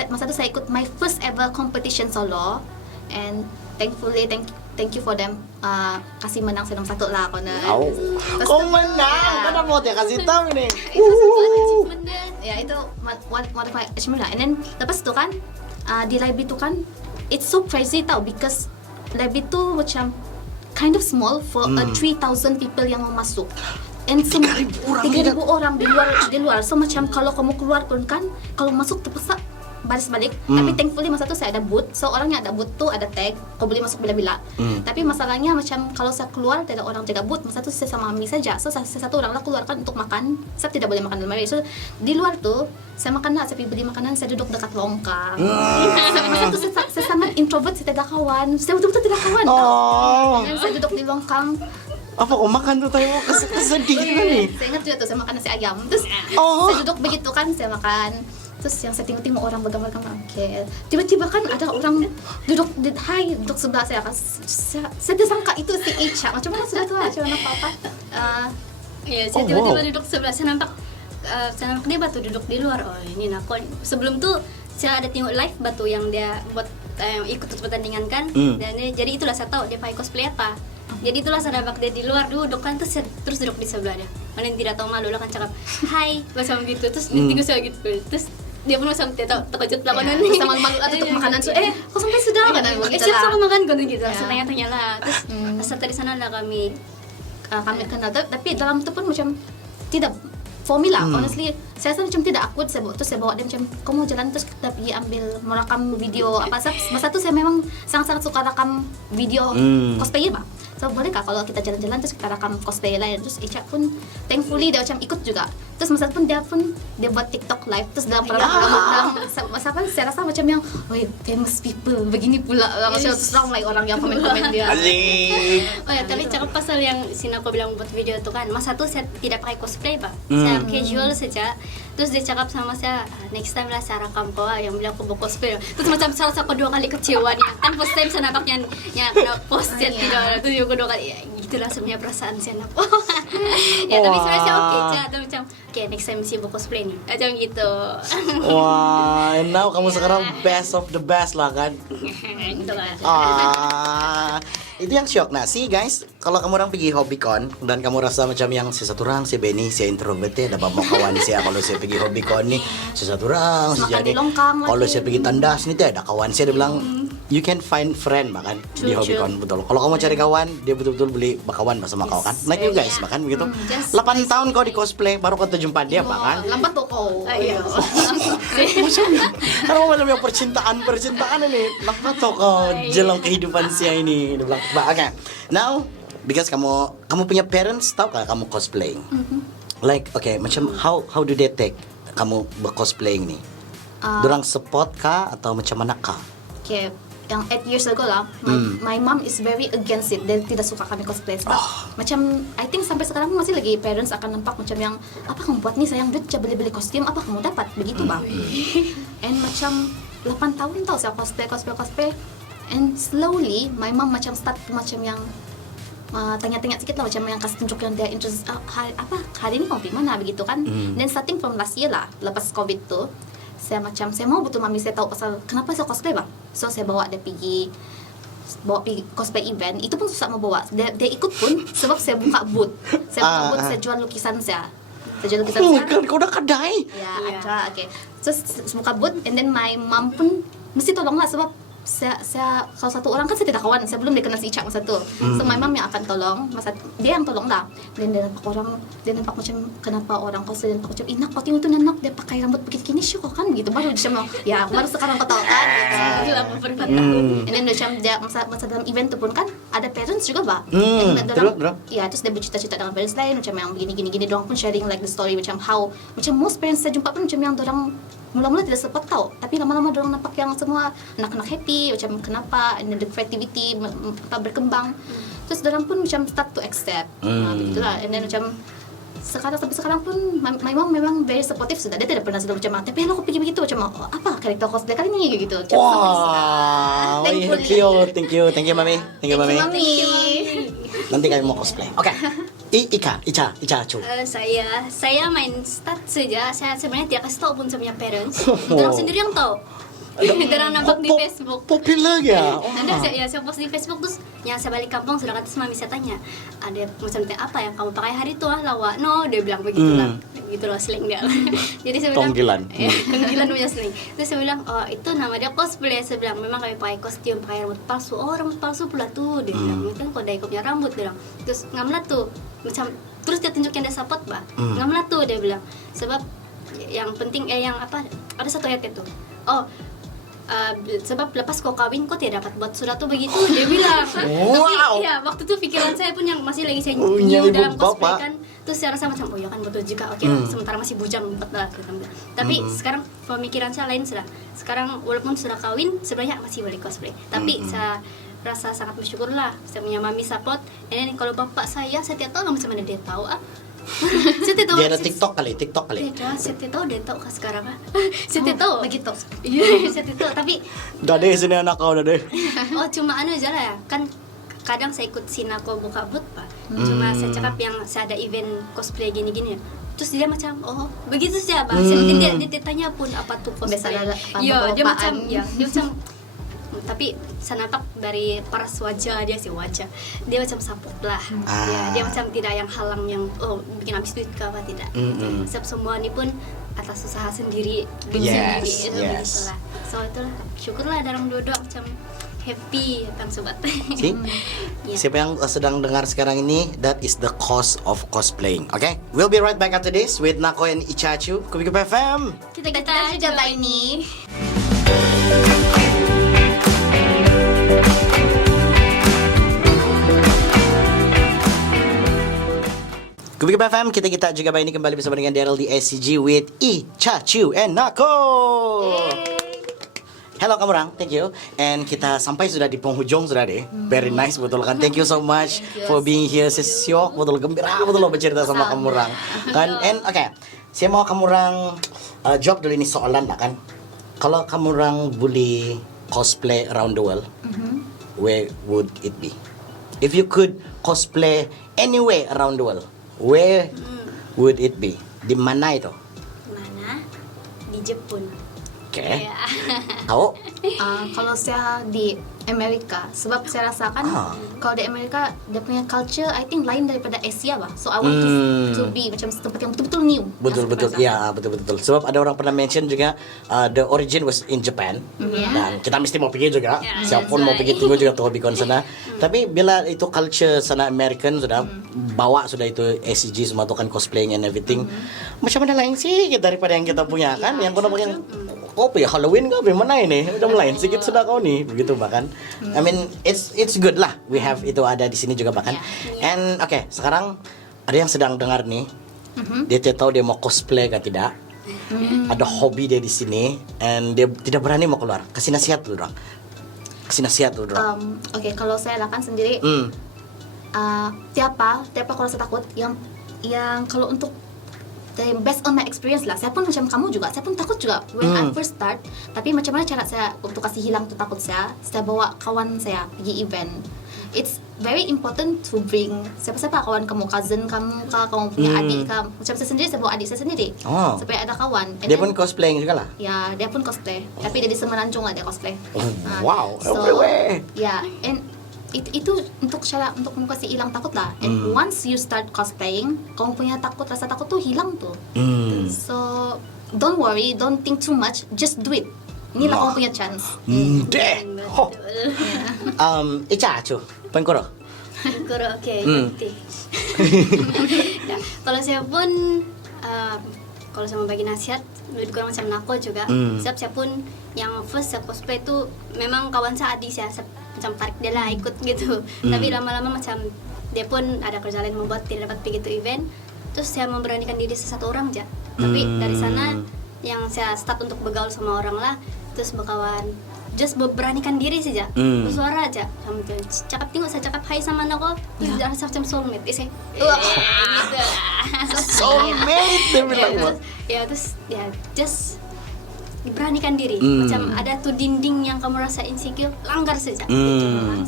masa tu saya ikut my first ever competition solo. And thankfully thank you for them kasih menang saya nombor 1 lah konon. Kau menang. Kenapa mau dia kasih tahu ini? Ya itu one of my achievement lah. And then lepas tu kan di library tu kan it's so crazy tau, because library tu macam kind of small for 3,000 people yang mau masuk. And 3,000 orang di luar. So macam kalau kamu keluar pun kan, kalau masuk terpaksa baris balik. Tapi thankfully masa tu saya ada booth. So orang yang ada booth tu ada tag, kau boleh masuk bila-bila. Tapi masalahnya macam kalau saya keluar tidak ada orang jaga booth. Masa tu saya sama Mami saja. So saya satu orang lah keluarkan untuk makan. Saya tidak boleh makan dalam area. So di luar tu saya makan lah, saya pergi beli makanan, saya duduk dekat longkang. Masa tu saya sangat introvert, saya tidak ada kawan. Saya betul-betul tidak kawan. Yang saya duduk di longkang. Apa kau makan tuh tayo kesedih juga nih. Saya ingat juga tuh saya makan nasi ayam. Terus saya duduk begitu kan, saya makan. Terus yang saya tengok-tengok orang bergambar-gambar, okay. Tiba-tiba kan ada orang duduk sebelah saya kan. Saya disangka itu si Icha. Macam mana sudah tuh? Macam mana apa-apa? Ya, saya tiba-tiba duduk sebelah, saya nampak dia batu duduk di luar. Oh, ini nakon. Sebelum tuh saya ada tengok live batu yang dia buat ikut pertandingan kan. Dan jadi itulah saya tahu dia pakai cosplay apa. Jadi itulah saya nampak dia di luar duduk kan, terus duduk di sebelah dia. Mana yang tidak tahu malu lah kan cakap, "Hai," macam gitu. Terus dia tinggal saya gitu. Terus dia pun macam tidak tahu terkejut lah kan. Sama malu lah tutup makanan. So, kok sampai sudah kan begitu siap lah. sama makan kan gitu. Saya tanya-tanya lah. Terus setelah di sana lah kami kenal. Tapi dalam tu pun macam tidak formula. Honestly, saya rasa macam tidak awkward. Saya bawa dia macam, kau mau jalan terus kita pergi ambil merakam video apa. Masa tu saya memang sangat-sangat suka rakam video cosplay bah. So bolehkah kalau kita jalan-jalan terus kita rakam cosplay lain. Terus Ica pun thankfully dia macam ikut juga. Terus masa pun dia buat TikTok live. Terus dalam masa apa saya rasa macam yang famous people begini pula. Macam strong like orang yang komen-komen dia. Oh ya, tapi cakap pasal yang Sinako bilang buat video tu kan. Masa tu saya tidak pakai cosplay pak. Saya casual saja. Terus dia cakap sama saya, next time lah saya rakam kau yang bilang aku buat cosplay. Terus macam saya rasa kedua kali kecewa nih. Kan first time saya nampak yang post yang tidak. Terus yang kedua kali, ya gitulah sebenarnya perasaan saya nampak. Ya tapi sebenarnya saya oke aja. Tapi macam, oke next time sih buat cosplay nih. Macam gitu. Wah, and now kamu sekarang best of the best lah kan. Gitu kan. Itu yang shock. Nah, sih guys, kalau kamu orang pergi Hobbycon dan kamu rasa macam yang si satu orang, si Benny, si introvert ada mau kawan saya. Kalau saya pergi Hobbycon nih, si satu orang, si jadi. Kalau saya pergi tandas nih, ada kawan saya dia bilang, you can find friend bahkan di Hobbycon betul. Kalau kamu cari kawan, dia betul-betul beli berkawan bersama kau kan. Like you guys bahkan begitu. 8 tahun kau di cosplay baru kau jumpa dia bahkan. Lambat tuh kau. Iya. Karena macam yang percintaan ini lambat tuh kau jelang kehidupan saya ini. Dia bilang, "Oke. Now, because kamu punya parents tahu kan kamu cosplay? Like, okay, macam how do they take kamu bercosplay ini? Dorang support kah atau macam mana kah? Okay, yang 8 years ago lah, my mom is very against it. Dia tidak suka kami cosplay. Sebab macam, I think sampai sekarang masih lagi parents akan nampak macam yang, apa kamu buat nih sayang duit, coba beli kostum, apa kamu dapat? Begitu bang. And macam 8 tahun tau saya cosplay. And slowly, my mom macam start macam yang tanya-tanya sedikit lah, macam yang kasih tunjuk yang dia interest, hari ini kamu pergi mana begitu kan. Then starting from last year lah, lepas COVID tu, saya mau betul mami saya tahu pasal kenapa saya cosplay bang. So saya bawa dia pergi cosplay event. Itu pun susah mau bawa. Dia ikut pun sebab saya buka booth. Saya jual lukisan saya. Kan kau udah kedai. Ya, ada. Okay. So buka booth, and then my mom pun mesti tolong lah sebab saya salah satu orang kan saya tidak kawan, saya belum dikenal si Ica masa tu. So my mom yang akan tolong, dia yang tolong lah. Dan dia nampak macam kenapa orang cosplay, dia nampak macam nak kau tengok tu nak dia pakai rambut begitu gini syok kan gitu. Baru dia macam ya baru sekarang kau tahu kan gitu. And then dia masa dalam event tu pun kan ada parents juga bah. Ya terus dia bercerita-cerita dengan parents lain macam yang begini dorang pun sharing like the story macam most parents saya jumpa pun macam yang dorang mula-mula tidak sempat tahu, tapi lama-lama dorang nampak yang semua anak-anak happy, macam kenapa, and the creativity berkembang. Terus dorang pun macam start to accept, begitulah. And then macam sampai sekarang pun my mom memang very supportive sudah. Dia tidak pernah sudah macam, tapi aku pergi begitu macam apa karakter cosplay kali ini gitu. Wow, thank you mami. Nanti kami mau cosplay. Oke. Ica, cu. Saya main start saja. Saya sebenarnya tidak kasih tahu pun sama parents. Dorang sendiri yang tahu. Dorang nampak di Facebook. Populer ya. Saya post di Facebook terus yang saya balik kampung sudah kata mami saya tanya, ada macam apa yang kamu pakai hari itu lawa. No, dia bilang begitulah. Begitulah slang dia. Jadi saya bilang Tonggilan punya slang. Terus saya bilang, "Oh, itu nama dia cosplay." Saya bilang, "Memang kami pakai kostum, pakai rambut palsu." "Oh, rambut palsu pula tuh." Dia bilang, "Itu kok dai punya rambut." Dia bilang. Terus ngamlah tuh macam terus dia tunjukin dia support bah. Ngamlah tuh dia bilang. Sebab yang penting yang apa? Ada satu ayat itu. sebab lepas kau kawin kau tidak dapat buat surat tuh begitu dia bilang. Wow. Tapi ya waktu itu pikiran saya pun yang masih lagi saya Oh, new nyari dalam bapak. cosplay kan. Terus saya rasa macam ya kan betul juga. Oke, sementara masih bujang buat lah. Tapi sekarang pemikiran saya lain sudah. Sekarang walaupun sudah kawin sebenarnya masih boleh cosplay. Tapi saya rasa sangat bersyukur lah saya punya mami support. Dan kalau bapak saya tidak tahu lah macam mana dia tahu saya tidak tahu. Dia ada TikTok kali. Tidak, saya tidak tahu dia tahu kah sekarang saya tidak tahu. Begitu. Iya, saya tidak tahu. Tapi Dah deh sini anak kau dah deh. cuma aja lah ya. Kan kadang saya ikut Sinako buka booth Pak. Cuma saya cakap yang saya ada event cosplay gini-gini ya. Terus dia macam begitu saja Bang. Saya dia tanya pun apa tuh cosplay. Biasa ada Iya, dia macam bapaan. dia macam tapi saya nampak dari paras wajah dia sih wajah dia macam support lah. Dia macam tidak yang halang yang bikin habis duit ke apa tidak. Sebab semua ini pun atas usaha sendiri duit sendiri itu begitulah. So itulah syukurlah dalam dua-dua macam happy tentang sobat. See? Ya. Siapa yang sedang dengar sekarang ini, that is the cost of cosplaying. Okay? We'll be right back after this with Nako and Ichachu. Kupi FM. Kita Coba ini. Kupi FM, kita juga ini kembali bersama dengan Daryl di SCG with Ichachu and Nako. Hello kamu orang, thank you. And kita sampai sudah di penghujung sudah deh. Very nice betul kan. Thank you so much for being here. Sesiok betul gembira betul lo bercerita sama kamu orang. Kan and okay. Saya mau kamu orang jawab dulu ini soalan lah kan. Kalau kamu orang boleh cosplay around the world, where would it be? If you could cosplay anywhere around the world, where would it be? Di mana itu? mana di Jepun. Oke. Ya. Tahu? Kalau saya di Amerika, sebab saya rasakan kalau di Amerika dia punya culture I think lain daripada Asia bah. So I want to be macam tempat yang betul-betul new. Betul. Iya, betul. Sebab ada orang pernah mention juga the origin was in Japan. Dan kita mesti mau pergi juga. Siapapun mau pergi tunggu juga tuh Hobicon sana. Tapi bila itu culture sana American sudah bawa sudah itu SCG semua tuh kan cosplaying and everything. Macam mana lain sih daripada yang kita punya kan? Yang kita punya ya Halloween kau bagaimana ini? Udah lain sedikit sudah kau nih, begitu bahkan. I mean it's good lah. We have itu ada di sini juga bahkan. And okay, sekarang ada yang sedang dengar nih. Dia tidak tahu dia mau cosplay atau tidak. Ada hobi dia di sini and dia tidak berani mau keluar. Kasih nasihat dulu dong. Oke, kalau saya lakukan sendiri tiapa kalau saya takut yang kalau untuk based on my experience lah, saya pun macam kamu juga, saya pun takut juga when I first start. Tapi macam mana cara saya untuk kasih hilang tu takut saya bawa kawan saya pergi event. It's very important to bring siapa-siapa kawan kamu, cousin kamu, kamu punya adik kamu. Macam saya sendiri, saya bawa adik saya sendiri supaya ada kawan. And Dia then, pun cosplaying juga lah. ya, dia pun cosplay. Tapi dia di Semenanjung lah dia cosplay. Wow, So, everywhere. ya, and itu untuk cara untuk kamu kasih hilang takut lah. And once you start cosplaying, kamu punya rasa takut tuh hilang tuh. So don't worry, don't think too much, just do it. Inilah kamu punya chance. Deh. Ho. Ichachu, pengkoro. Kuro oke, ngerti. Nah, kalau saya pun kalau saya mau bagi nasihat lebih kurang macam Nako juga. Sebab saya pun yang first saya cosplay itu memang kawan saya adik saya macam tarik dia lah ikut gitu. Tapi lama-lama macam dia pun ada kerja lain membuat tidak dapat pergi ke event. Terus saya memberanikan diri satu orang aja. Tapi dari sana yang saya start untuk bergaul sama orang lah, terus berkawan, just beranikan diri saja, bersuara aja. Cakap tengok saya cakap hai sama Nako, terus rasa macam soulmate. Gitu lah. Soulmate dia bilang. Terus just beranikan diri. Macam ada tuh dinding yang kamu rasa insecure, langgar saja.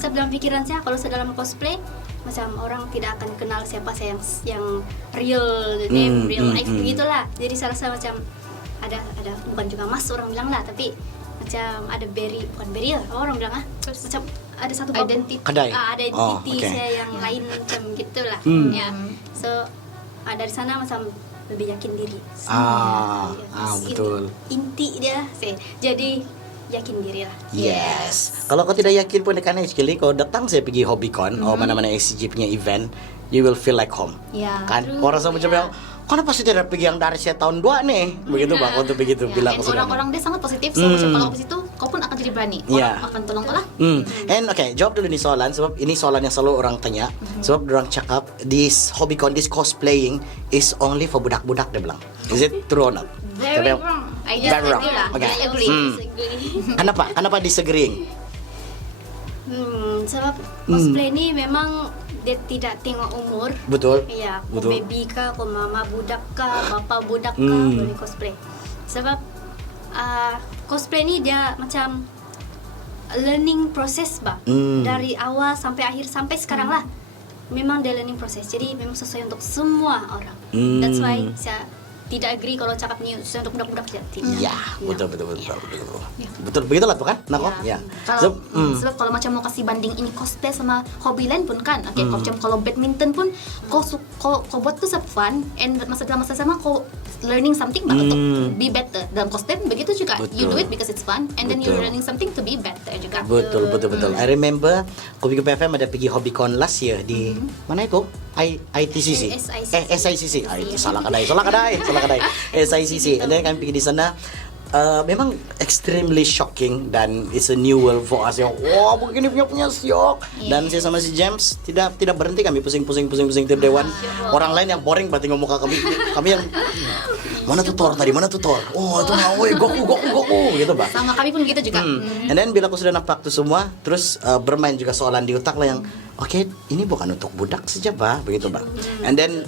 Sebab dalam pikiran saya kalau saya dalam cosplay macam orang tidak akan kenal siapa saya yang real name, real life begitulah. Jadi saya rasa macam ada bukan juga mas orang bilang lah, tapi macam ada bukan barrier orang bilang macam ada satu Identity. identity saya yang lain macam gitulah. Ya. So dari sana macam lebih yakin diri. Betul. Inti dia sih. Jadi yakin diri lah. Yes. Kalau kau tidak yakin pun karena sekali kau datang saya pergi Hobicon mana-mana SCG punya event, you will feel like home. Ya. Kan? Kau rasa macam yang kenapa sih tidak pergi yang dari saya tahun 2 nih? Begitu Pak, waktu begitu bilang Dan ke saudara. orang-orang dia sangat positif. So macam kalau ke situ, kau pun akan jadi berani. Orang Ya. akan tolong kau lah. And okay, jawab dulu nih soalan sebab ini soalan yang selalu orang tanya. Sebab orang cakap this hobbycon, this cosplaying is only for budak-budak dia bilang. Is it true or not? Very Tapi- wrong. I Very just wrong. agree lah. Okay. I agree. Kenapa? Kenapa disagreeing? Sebab cosplay ni memang dia tidak tengok umur. Betul. Ya, kau Betul. baby kah, kau mama budak kah, bapa budak kah, boleh cosplay. Sebab cosplay ni dia macam learning process bah. Dari awal sampai akhir sampai sekarang lah. Memang dia learning process. Jadi memang sesuai untuk semua orang. That's why saya tidak agree kalau cakap ni sesuai untuk budak-budak je. Tidak. Ya, betul. Betul begitulah tuh kan? Nako? Ya. Kalau So, sebab kalau macam mau kasih banding ini cosplay sama hobi lain pun kan. Okay, kau macam kalau badminton pun kau buat tu fun and dalam masa sama kau learning something bah, untuk be better. Dalam cosplay pun begitu juga. You Betul. do it because it's fun and then you're Betul. learning something to be better juga. Betul. I remember Kopi FM ada pergi Hobbycon last year di mana itu? ITCC. SICC. Itu salah kadai. SICC. And then kami pergi di sana. Memang extremely shocking dan it's a new world for us. Wah, begini punya syok. Dan saya sama si James tidak berhenti kami pusing tiap dewan. Orang lain yang boring berarti ngomong muka kami. Kami yang mana tuh Thor tadi? Oh, itu mau Goku gitu, Pak. Sama kami pun gitu juga. And then bila aku sudah nampak tuh semua, terus bermain juga soalan di otak lah yang oke, ini bukan untuk budak saja, Pak, begitu, Pak. And then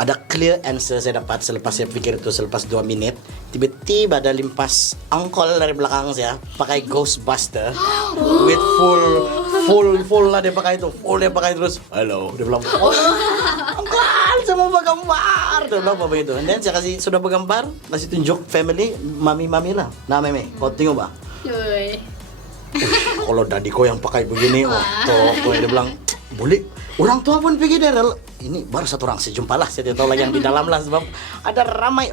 ada clear answer saya dapat selepas saya pikir itu selepas 2 menit. Tiba-tiba ada limpas angkol dari belakang saya pakai Ghostbuster with full lah dia pakai itu. Full dia pakai terus. Halo, dia bilang, "Oh, angkol, saya mau bergambar." Dia bilang apa begitu. And then saya sudah bergambar, kasih tunjuk family, mami lah. Nah, meme, kau tengok, Pak. Kalau dadiko yang pakai begini, tuh dia bilang boleh. Orang tua pun pergi dari ini baru satu orang saya jumpa lah, saya tidak tahu lagi yang di dalam lah sebab ada ramai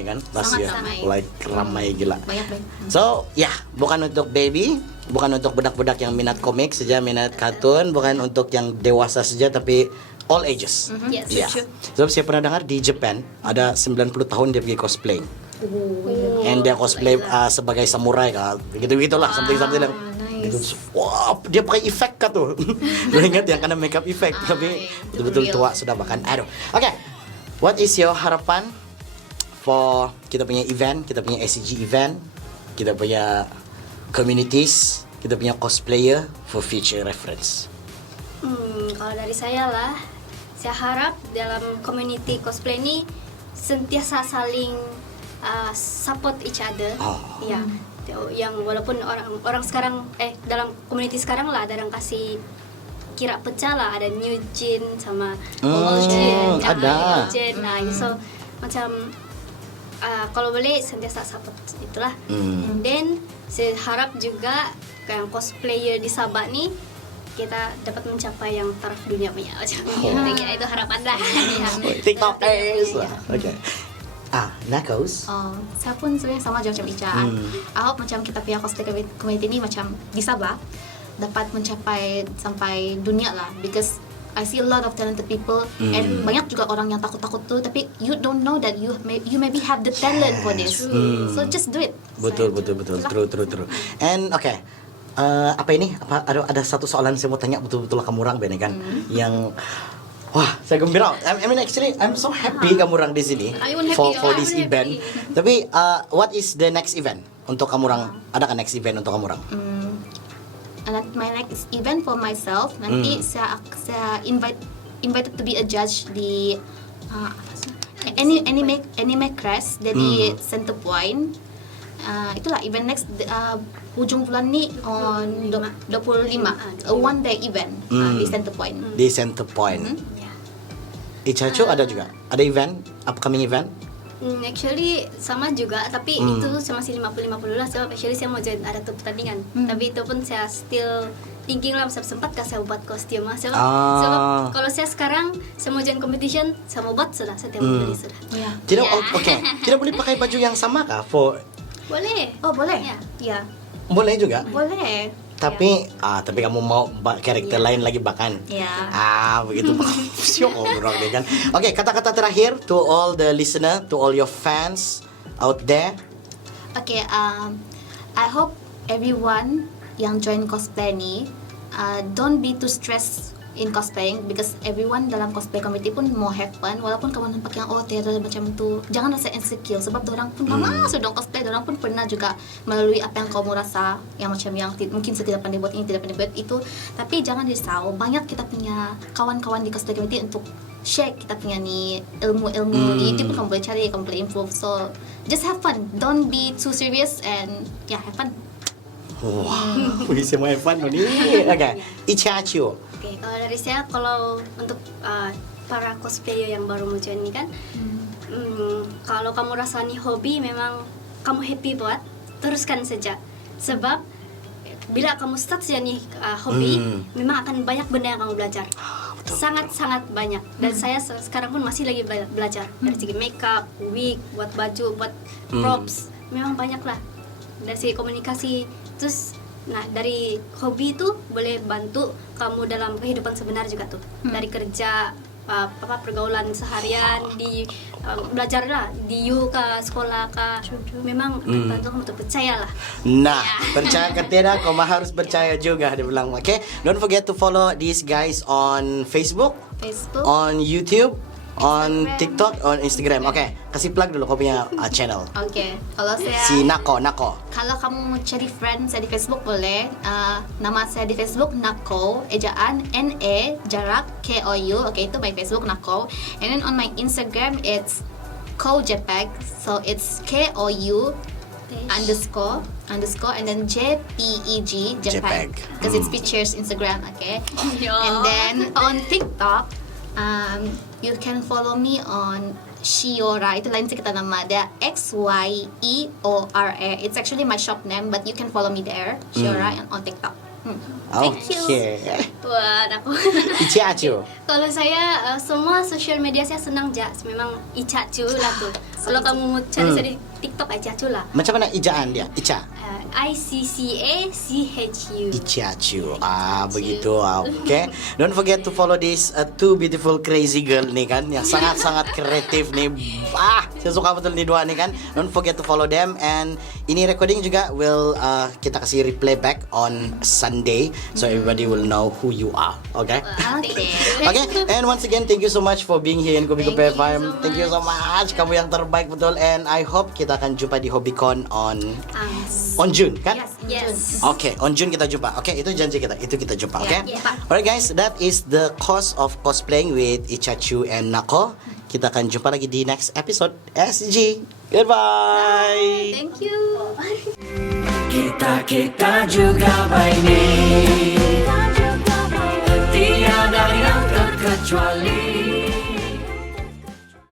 kan, last year, ramai. like ramai gila. Banyak. So bukan untuk baby, bukan untuk budak-budak yang minat komik saja, minat kartun, bukan untuk yang dewasa saja tapi all ages. Yes, Ya. true. Sebab saya pernah dengar di Japan ada 90 tahun dia pergi cosplay. And dia cosplay sebagai samurai kah, begitu-gitulah something lah. Itu, wah, dia pakai efek kah tuh. Lu ingat yang kena makeup efek tapi betul-betul tua sudah bahkan. Aduh. Oke. What is your harapan for kita punya event, kita punya SCG event, kita punya communities, kita punya cosplayer for future reference? Kalau dari saya lah, saya harap dalam community cosplay ini sentiasa saling support each other. Ya, yang walaupun orang sekarang dalam community sekarang lah ada yang kasih kira pecah lah, ada new gen sama old gen, ada. old gen. Nah, so macam kalau boleh sentiasa support itulah. And then saya harap juga yang cosplayer di Sabah nih kita dapat mencapai yang taraf dunia punya macam ya, itu harapan lah. TikTokers lah. Oke. Nakos. Saya pun sebenarnya sama aja macam Ica. I hope macam kita punya cosplay community ini macam di Sabah dapat mencapai sampai dunia lah, because I see a lot of talented people and banyak juga orang yang takut-takut tuh tapi you don't know that you maybe have the talent for this. So just do it. Betul. True. And okay. Apa ini? Ada satu soalan saya mau tanya betul-betul kamu orang Bene kan yang wah, saya gembira. I mean actually I'm so happy kamu orang di sini I pun happy, for I this pun event. Tapi what is the next event untuk kamu orang? Ada kan next event untuk kamu orang? And my next event for myself nanti saya invited to be a judge di anime crash dari Center Point. Itulah event next hujung bulan ni on 25 a one day event di Center Point. Di Center Point. Icacu ada juga? Ada event? Upcoming event? Actually sama juga, tapi itu saya masih 50-50 lah. Sebab actually saya mau join ada tuh pertandingan, tapi itu pun saya still thinking lah sempat saya buat kostum lah. Sebab kalau saya sekarang saya mau join competition, saya mau buat sudah, saya mau beli sudah. Tidak, oke. Tidak boleh pakai baju yang sama kah? Boleh. Oh boleh? Ya. Boleh juga. Boleh. tapi kamu mau karakter lain lagi bahkan. Ya. Begitu. Syok orang dia kan. Oke, kata-kata terakhir to all the listener, to all your fans out there. Okay, I hope everyone yang join cosplay ni don't be too stressed in cosplaying because everyone dalam cosplay community pun mau have fun walaupun kamu nampak yang theater macam tu, jangan rasa insecure sebab dorang pun lama sudah cosplay, dorang pun pernah juga melalui apa yang kamu rasa yang macam yang mungkin saya tidak pandai buat ini, tidak pandai buat itu, tapi jangan risau, banyak kita punya kawan-kawan di cosplay community untuk share kita punya ni ilmu-ilmu di YouTube pun kamu boleh cari, kamu boleh improve, so just have fun, don't be too serious and yeah, have fun. Wow, bisa main fun ni. Okay, Ichachu. Oke, kalau dari saya, kalau untuk para cosplayer yang baru mau join ini kan, kalau kamu rasa nih hobi, memang kamu happy buat, teruskan saja. Sebab bila kamu start saja nih hobi, memang akan banyak benda yang kamu belajar. Sangat-sangat banyak. Dan saya sekarang pun masih lagi belajar dari segi makeup, wig, buat baju, buat props, memang banyak lah. Dari segi komunikasi. Terus, nah dari hobi itu boleh bantu kamu dalam kehidupan sebenar juga tuh. Dari kerja, pergaulan seharian, di belajar lah, di ke sekolah memang bantu kamu tuh, percayalah. Nah, percaya ke tidak, kau harus percaya juga dia bilang. Okay, don't forget to follow these guys on Facebook, on YouTube, on TikTok, on Instagram. Okay, kasih plug dulu kau punya channel. Okay, kalau saya Si Nako. Kalau kamu mau cari friend saya di Facebook boleh. Nama saya di Facebook Nako, ejaan NE jarak KOU. Okay, itu my Facebook Nako. And then on my Instagram it's KoJPEG. So it's KOU underscore and then JPEG JPEG because it's pictures Instagram. Okay. And then on TikTok you can follow me on Shiora. Itu lain kita nama dia XYEORA. It's actually my shop name, but you can follow me there, Shiora, and on TikTok. Thank you. Buat aku. Ichachu. Kalau saya semua sosial media saya senang memang Ichachu lah tuh. Kalau kamu mau cari saya di TikTok Ichachu lah. Macam mana ijaan dia? Icha. ICCACHU. Ichachu. Begitu. Okay. Don't forget to follow this two beautiful crazy girl nih kan, yang sangat-sangat kreatif nih. Saya suka betul nih dua nih kan. Don't forget to follow them, and ini recording juga will kita kasih replay back on Sunday, so everybody will know who you are. Okay. Okay. And once again, thank you so much for being here in Kopi Kopi FM. Thank you so much. Kamu yang terbaik betul, and I hope kita akan jumpa di HobbyCon on June kan? Yes. Okay, on June kita jumpa. Okay, itu janji kita. Itu kita jumpa. Okay. Alright guys, that is the cost of cosplaying with Ichachu and Nako. Kita akan jumpa lagi di next episode SG. Goodbye. Thank you. Kita juga baik nih. Tiada yang terkecuali.